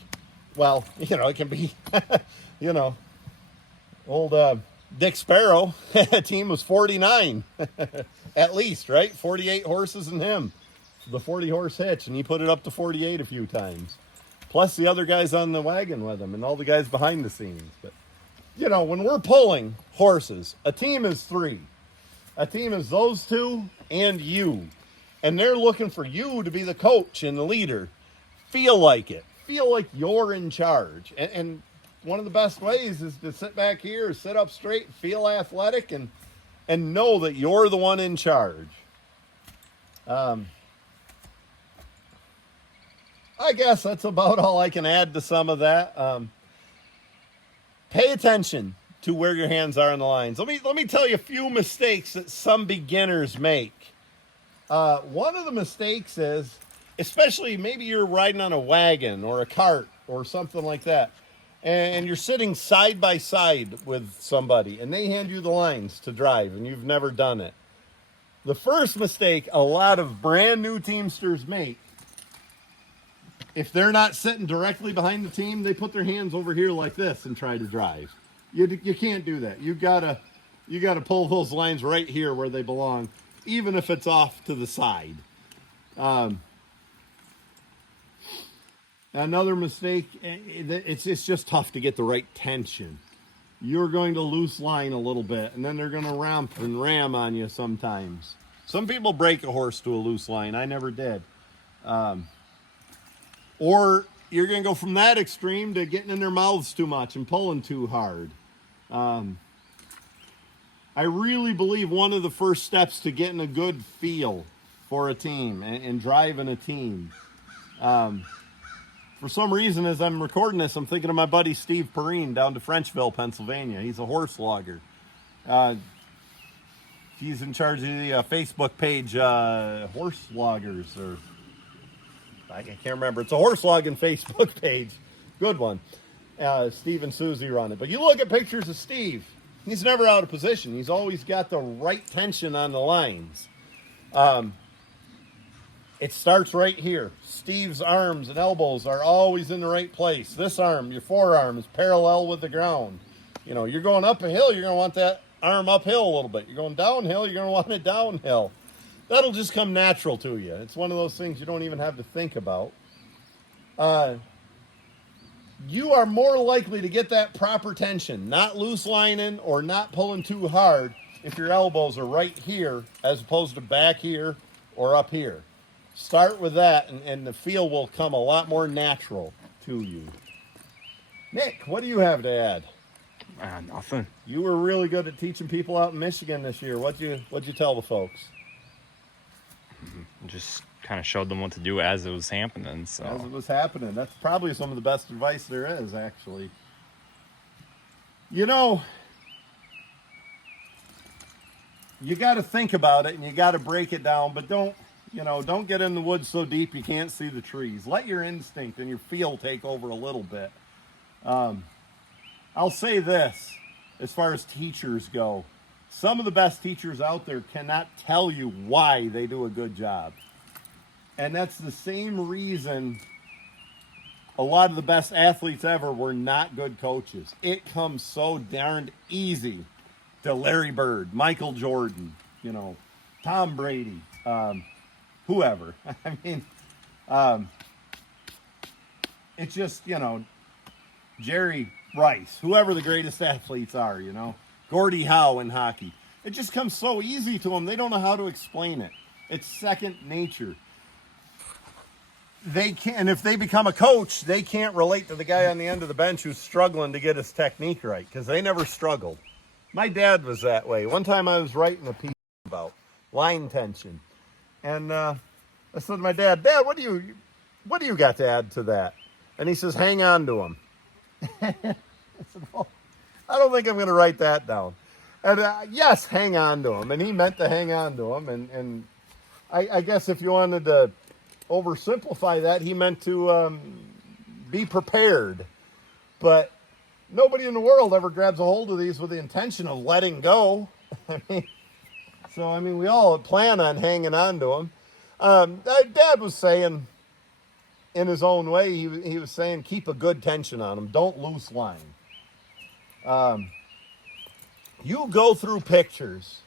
Well, it can be, old Dick Sparrow. A team was 49 at least, right? 48 horses in him. The 40-horse hitch, and he put it up to 48 a few times. Plus the other guys on the wagon with him and all the guys behind the scenes. But, when we're pulling horses, a team is three. A team is those two and you. And they're looking for you to be the coach and the leader. Feel like it. Feel like you're in charge. And one of the best ways is to sit back here, sit up straight, feel athletic, and know that you're the one in charge. I guess that's about all I can add to some of that. Pay attention to where your hands are on the lines. Let me tell you a few mistakes that some beginners make. One of the mistakes is, especially maybe you're riding on a wagon or a cart or something like that, and you're sitting side by side with somebody, and they hand you the lines to drive, and you've never done it. The first mistake a lot of brand new Teamsters make, if they're not sitting directly behind the team, they put their hands over here like this and try to drive. You can't do that. You gotta pull those lines right here where they belong, even if it's off to the side. Another mistake, it's just tough to get the right tension. You're going to loose line a little bit, and then they're going to ramp and ram on you sometimes. Some people break a horse to a loose line. I never did. Or you're going to go from that extreme to getting in their mouths too much and pulling too hard. I really believe one of the first steps to getting a good feel for a team and driving a team. For some reason, as I'm recording this, I'm thinking of my buddy Steve Perrine down to Frenchville, Pennsylvania. He's a horse logger. He's in charge of the Facebook page, Horse Loggers, or I can't remember. It's a horse logging Facebook page. Good one. Steve and Susie run it. But you look at pictures of Steve. He's never out of position. He's always got the right tension on the lines. It starts right here. Steve's arms and elbows are always in the right place. This arm, your forearm, is parallel with the ground. You're going up a hill, you're going to want that arm uphill a little bit. You're going downhill, you're going to want it downhill. That'll just come natural to you. It's one of those things you don't even have to think about. You are more likely to get that proper tension, not loose lining or not pulling too hard if your elbows are right here as opposed to back here or up here. Start with that, and the feel will come a lot more natural to you. Nick, what do you have to add? Nothing. You were really good at teaching people out in Michigan this year. What'd you tell the folks? Just kind of showed them what to do as it was happening. So as it was happening. That's probably some of the best advice there is, actually. You got to think about it and you got to break it down, but don't get in the woods so deep you can't see the trees. Let your instinct and your feel take over a little bit. I'll say this, as far as teachers go. Some of the best teachers out there cannot tell you why they do a good job. And that's the same reason a lot of the best athletes ever were not good coaches. It comes so darned easy to Larry Bird, Michael Jordan, Tom Brady, whoever. I mean, it's just, Jerry Rice, whoever the greatest athletes are, Gordie Howe in hockey. It just comes so easy to them. They don't know how to explain it. It's second nature. They can't, and if they become a coach, they can't relate to the guy on the end of the bench who's struggling to get his technique right, because they never struggled. My dad was that way. One time I was writing a piece about line tension, and I said to my dad, "Dad, what do you got to add to that?" And he says, "Hang on to him." I said, "Well, I don't think I'm going to write that down." And yes, hang on to him, and he meant to hang on to him. And I guess if you wanted to oversimplify that, he meant to be prepared. But nobody in the world ever grabs a hold of these with the intention of letting go. I mean, we all plan on hanging on to them. Dad was saying, in his own way, he was saying, keep a good tension on them. Don't loose line. You go through pictures,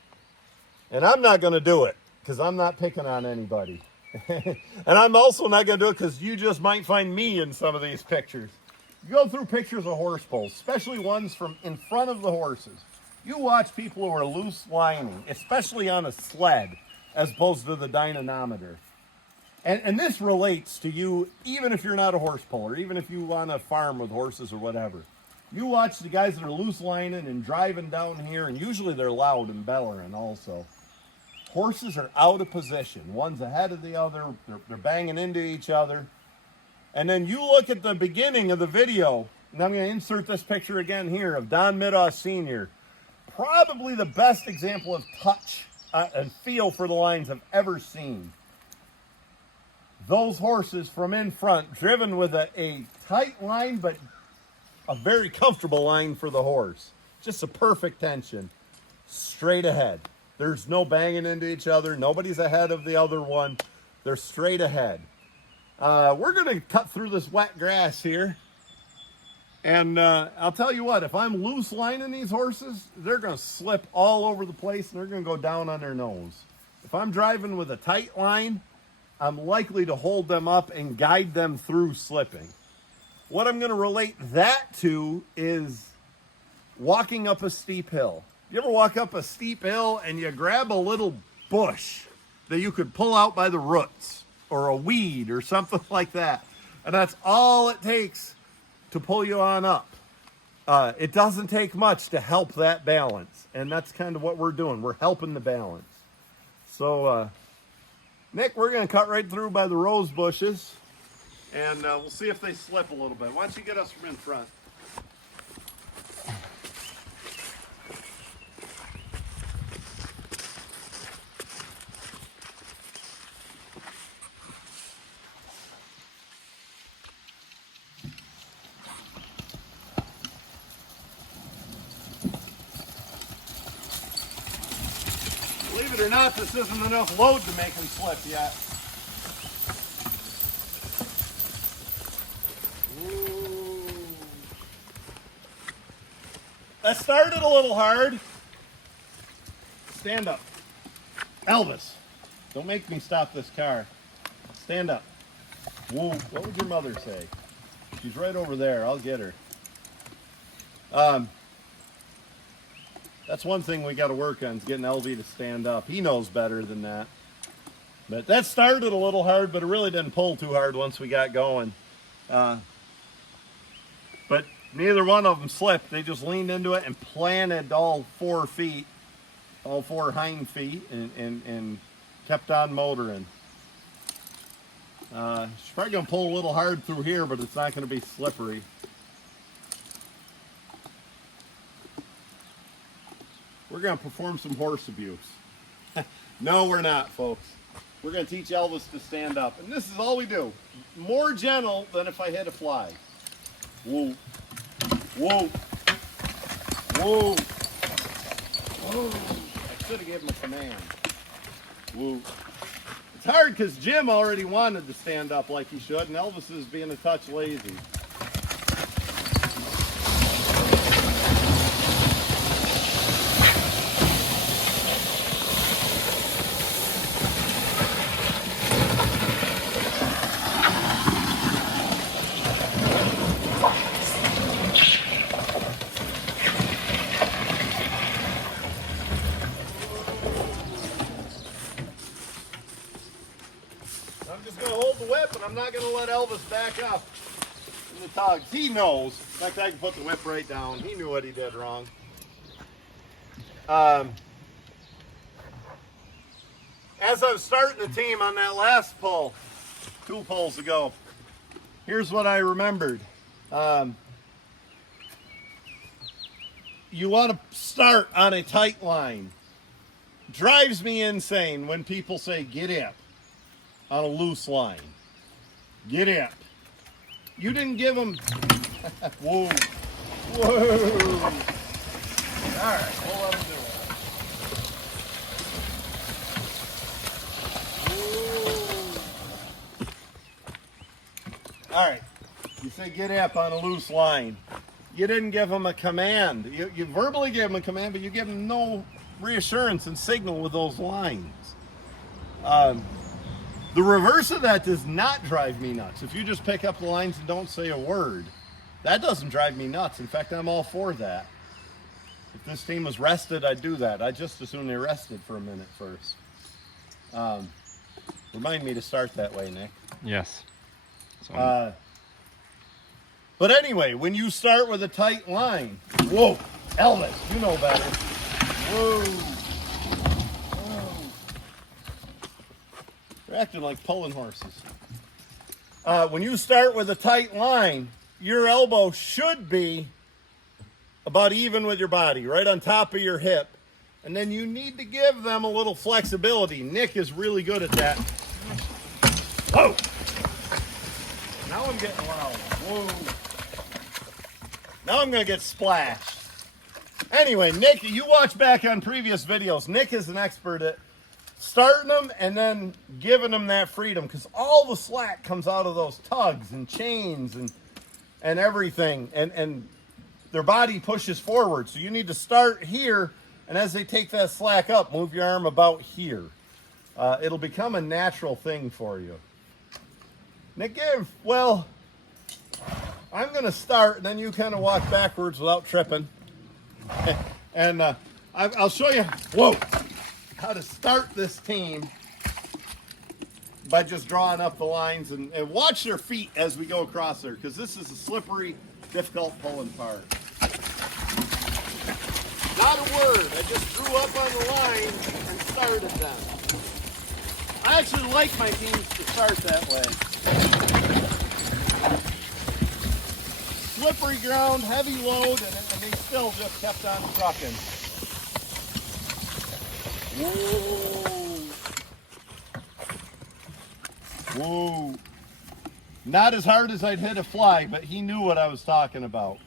and I'm not going to do it because I'm not picking on anybody. And I'm also not going to do it because you just might find me in some of these pictures. You go through pictures of horse poles, especially ones from in front of the horses. You watch people who are loose lining, especially on a sled, as opposed to the dynamometer. And this relates to you, even if you're not a horse puller, even if you want to farm with horses or whatever. You watch the guys that are loose lining and driving down here, and usually they're loud and bellowing also. Horses are out of position. One's ahead of the other. They're banging into each other. And then you look at the beginning of the video, and I'm going to insert this picture again here of Don Midoff Sr., probably the best example of touch and feel for the lines I've ever seen. Those horses from in front, driven with a tight line, but a very comfortable line for the horse. Just a perfect tension. Straight ahead. There's no banging into each other. Nobody's ahead of the other one. They're straight ahead. We're going to cut through this wet grass here. And I'll tell you what, if I'm loose lining these horses, they're going to slip all over the place and they're going to go down on their nose. If I'm driving with a tight line, I'm likely to hold them up and guide them through slipping. What I'm going to relate that to is walking up a steep hill. You ever walk up a steep hill and you grab a little bush that you could pull out by the roots, or a weed or something like that, and that's all it takes to pull you on up. It doesn't take much to help that balance, and that's kind of what we're doing. We're helping the balance. So, Nick, we're going to cut right through by the rose bushes, and we'll see if they slip a little bit. Why don't you get us from in front? Believe it or not, this isn't enough load to make them slip yet. Ooh. That started a little hard. Stand up. Elvis, don't make me stop this car. Stand up. Whoa, what would your mother say? She's right over there. I'll get her. That's one thing we got to work on, is getting LV to stand up. He knows better than that. But that started a little hard, but it really didn't pull too hard once we got going. But neither one of them slipped. They just leaned into it and planted all 4 feet, all 4 hind feet, and kept on motoring. She's probably going to pull a little hard through here, but it's not going to be slippery. We're going to perform some horse abuse. No, we're not, folks. We're going to teach Elvis to stand up. And this is all we do. More gentle than if I hit a fly. Whoa. Whoa. Whoa. Whoa. I should have given him a command. Whoa. It's hard because Jim already wanted to stand up like he should, and Elvis is being a touch lazy. hold the whip, and I'm not going to let Elvis back up in the tugs. He knows. In fact, I can put the whip right down. He knew what he did wrong. As I was starting the team on that last pull, 2 pulls ago, here's what I remembered. You want to start on a tight line. Drives me insane when people say get up on a loose line. Get up. You didn't give them. Whoa. Whoa. All right, we'll let them do it. Whoa. All right. You say get up on a loose line. You didn't give them a command. You verbally gave them a command, but you give them no reassurance and signal with those lines. The reverse of that does not drive me nuts. If you just pick up the lines and don't say a word, that doesn't drive me nuts. In fact, I'm all for that. If this team was rested, I'd do that. I'd just as soon they rested for a minute first. Remind me to start that way, Nick. Yes. So, but anyway, when you start with a tight line, whoa, Elvis, you know better. Whoa. Whoa. They're acting like pulling horses. When you start with a tight line, your elbow should be about even with your body, right on top of your hip. And then you need to give them a little flexibility. Nick is really good at that. Whoa! Now I'm getting loud. Whoa. Now I'm going to get splashed. Anyway, Nick, you watch back on previous videos. Nick is an expert at starting them and then giving them that freedom, because all the slack comes out of those tugs and chains and everything, and their body pushes forward. So you need to start here, and as they take that slack up, move your arm about here. It'll become a natural thing for you. Nick, well, I'm going to start, and then you kind of walk backwards without tripping. And I'll show you, whoa, how to start this team by just drawing up the lines, and watch their feet as we go across there, because this is a slippery, difficult pulling part. Not a word. I just drew up on the line and started them. I actually like my teams to start that way. Slippery ground, heavy load, and they still just kept on trucking. Whoa. Whoa. Not as hard as I'd hit a fly, but he knew what I was talking about.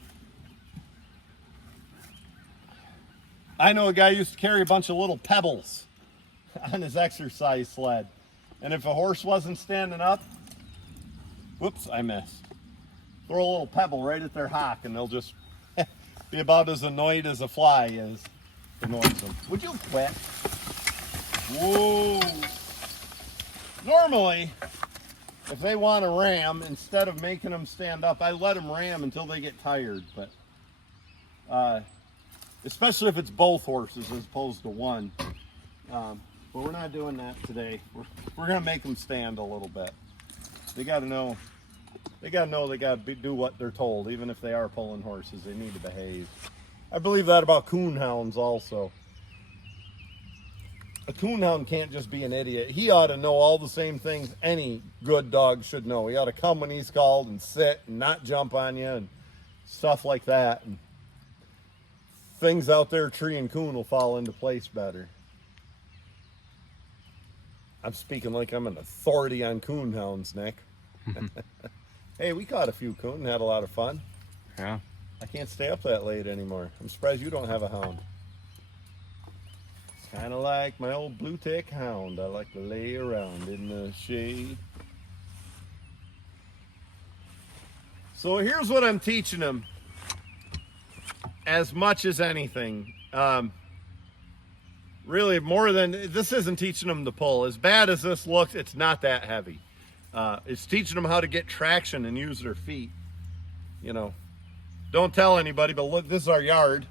I know a guy used to carry a bunch of little pebbles on his exercise sled. And if a horse wasn't standing up, whoops, I missed. Throw a little pebble right at their hock, and they'll just be about as annoyed as a fly is. Annoys them. Would you quit? Whoa. Normally, if they want to ram, instead of making them stand up, I let them ram until they get tired. But especially if it's both horses as opposed to one. But we're not doing that today. We're going to make them stand a little bit. They got to know. They got to do what they're told, even if they are pulling horses. They need to behave. I believe that about coonhounds also. A coonhound can't just be an idiot. He ought to know all the same things any good dog should know. He ought to come when he's called and sit and not jump on you and stuff like that. And things out there, tree and coon will fall into place better. I'm speaking like I'm an authority on coonhounds, Nick. Hey, we caught a few coon and had a lot of fun. yeah. I can't stay up that late anymore. I'm surprised you don't have a hound. It's kind of like my old blue tick hound. I like to lay around in the shade. So here's what I'm teaching them. As much as anything. Really, more than, this isn't teaching them to pull. As bad as this looks, it's not that heavy. It's teaching them how to get traction and use their feet. You know, don't tell anybody, but look, this is our yard.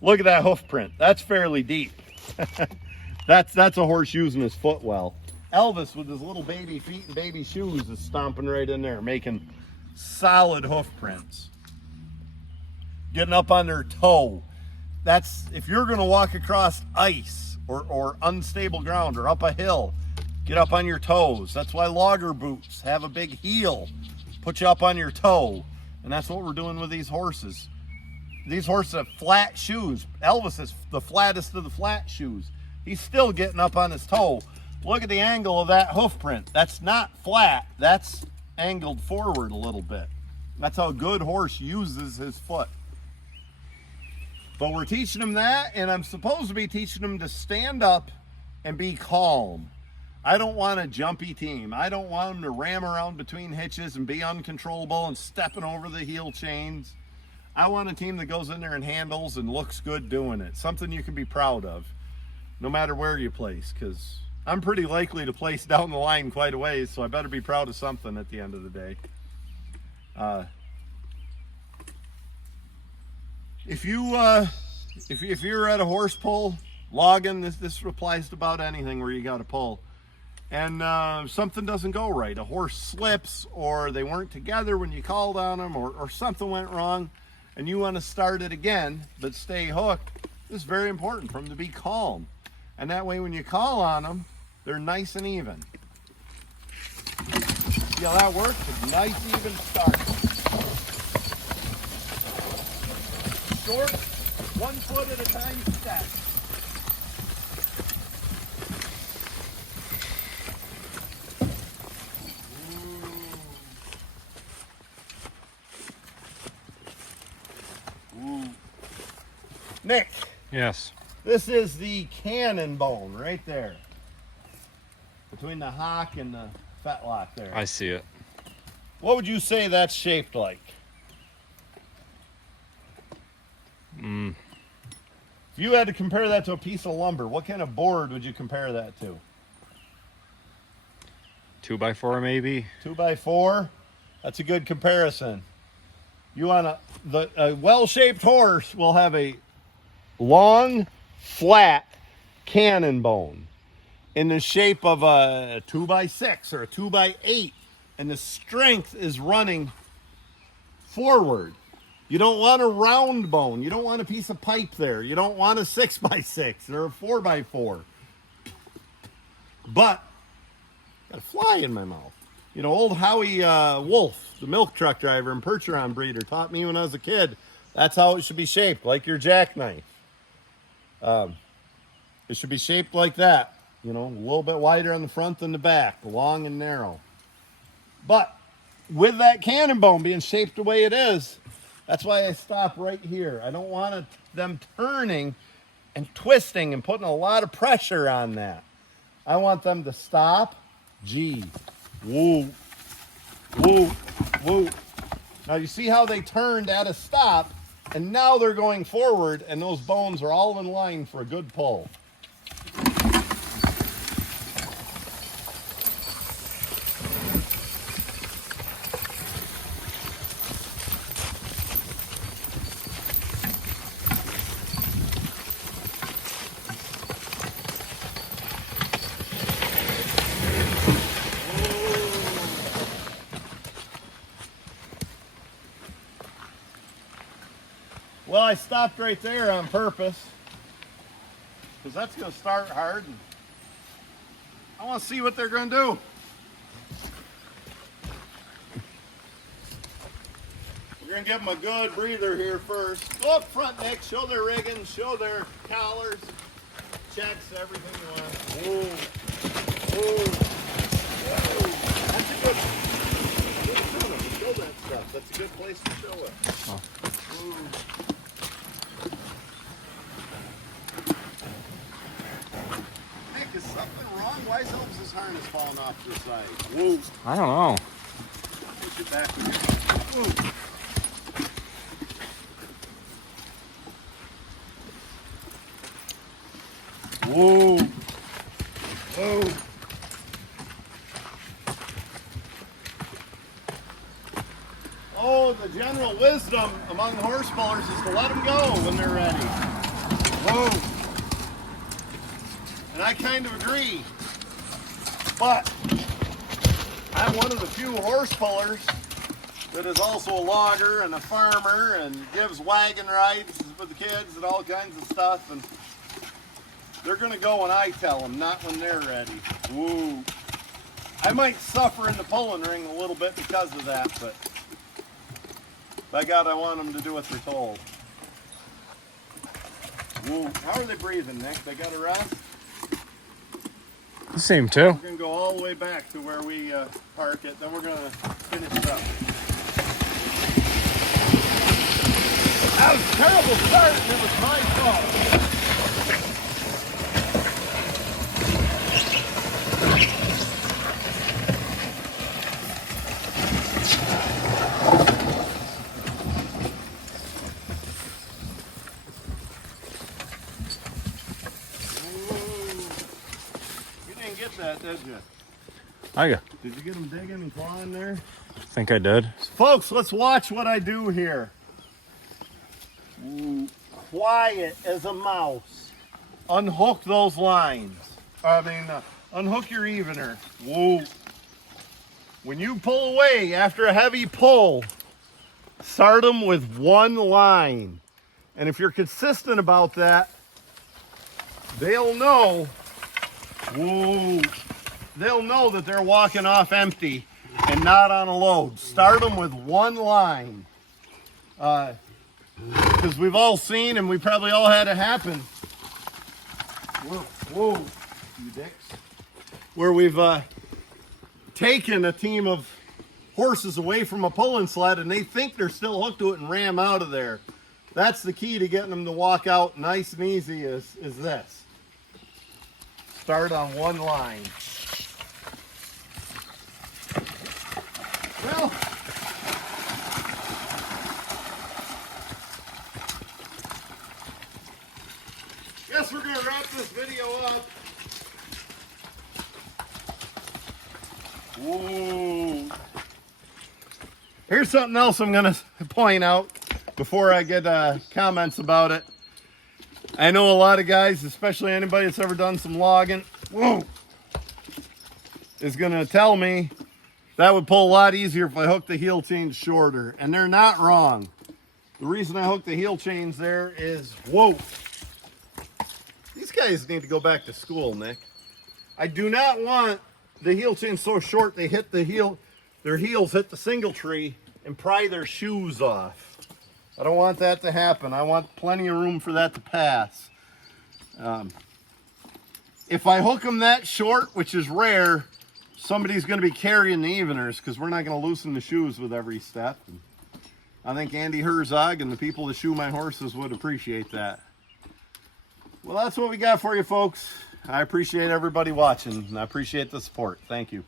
Look at that hoof print. That's fairly deep. That's a horse using his foot well. Elvis with his little baby feet and baby shoes is stomping right in there, making solid hoof prints. Getting up on their toe. That's, if you're gonna walk across ice or unstable ground or up a hill, get up on your toes. That's why logger boots have a big heel, put you up on your toe. And that's what we're doing with these horses. These horses have flat shoes. Elvis is the flattest of the flat shoes. He's still getting up on his toe. Look at the angle of that hoof print. That's not flat, that's angled forward a little bit. That's how a good horse uses his foot. But we're teaching him that, and I'm supposed to be teaching him to stand up and be calm. I don't want a jumpy team. I don't want him to ram around between hitches and be uncontrollable and stepping over the heel chains. I want a team that goes in there and handles and looks good doing it. Something you can be proud of, no matter where you place, because I'm pretty likely to place down the line quite a ways, so I better be proud of something at the end of the day. If you're at a horse pull, logging, this applies to about anything where you got to pull, and something doesn't go right. A horse slips, or they weren't together when you called on them, or something went wrong, and you want to start it again but stay hooked. It's very important for them to be calm, and that way when you call on them, they're nice and even. See how that works? A nice even start. Short, 1 foot at a time step. Ooh. Nick. Yes. This is the cannon bone right there. Between the hock and the fetlock there. I see it. What would you say that's shaped like? If you had to compare that to a piece of lumber, what kind of board would you compare that to? 2x4 maybe? 2x4? That's a good comparison. You want a well-shaped horse will have a long, flat cannon bone in the shape of a 2x6 or a 2x8, and the strength is running forward. You don't want a round bone. You don't want a piece of pipe there. You don't want a 6x6 or a 4x4. But, got a fly in my mouth. You know, old Howie Wolf, the milk truck driver and Percheron breeder, taught me when I was a kid, that's how it should be shaped, like your jackknife. It should be shaped like that. You know, a little bit wider on the front than the back, long and narrow. But with that cannon bone being shaped the way it is, that's why I stop right here. I don't want them turning and twisting and putting a lot of pressure on that. I want them to stop. G. Woo. Woo. Woo. Now you see how they turned at a stop, and now they're going forward, and those bones are all in line for a good pull. Well, I stopped right there on purpose because that's going to start hard. And I want to see what they're going to do. We're going to give them a good breather here first. Go up front, Nick. Show their rigging. Show their collars. Checks, everything you want. Whoa. Whoa. Whoa. That's a good... Show that stuff. That's a good place to show it. Oh. Ooh. Is something wrong? Why is Elvis's harness falling off to the side? Whoa. I don't know. Push it back again. Whoa. Whoa. Oh, the general wisdom among horse pullers is to let them go when they're ready. Whoa. And I kind of agree. But I'm one of the few horse pullers that is also a logger and a farmer and gives wagon rides with the kids and all kinds of stuff. And they're going to go when I tell them, not when they're ready. Woo. I might suffer in the pulling ring a little bit because of that, but by God, I want them to do what they're told. Woo. How are they breathing, Nick? They got a rest? Same too. We're going to go all the way back to where we park it, then we're going to finish it up. That was a terrible start, and it was my fault. Get that, did you? Did you get them digging and clawing there? I think I did. Folks, let's watch what I do here. Quiet as a mouse. Unhook those lines. Unhook your evener. Whoa. When you pull away after a heavy pull, start them with one line. And if you're consistent about that, they'll know. Whoa. They'll know that they're walking off empty and not on a load. Start them with one line. Because we've all seen, and we probably all had it happen. Whoa, you dicks. Where we've taken a team of horses away from a pulling sled and they think they're still hooked to it and ram out of there. That's the key to getting them to walk out nice and easy is this. Start on one line. Well, guess we're going to wrap this video up. Whoa. Here's something else I'm going to point out before I get comments about it. I know a lot of guys, especially anybody that's ever done some logging, is going to tell me that would pull a lot easier if I hooked the heel chains shorter. And they're not wrong. The reason I hooked the heel chains there is, these guys need to go back to school, Nick. I do not want the heel chains so short they hit the heel, their heels hit the single tree and pry their shoes off. I don't want that to happen. I want plenty of room for that to pass. If I hook them that short, which is rare, somebody's going to be carrying the eveners because we're not going to loosen the shoes with every step. And I think Andy Herzog and the people that shoe my horses would appreciate that. Well, that's what we got for you, folks. I appreciate everybody watching, and I appreciate the support. Thank you.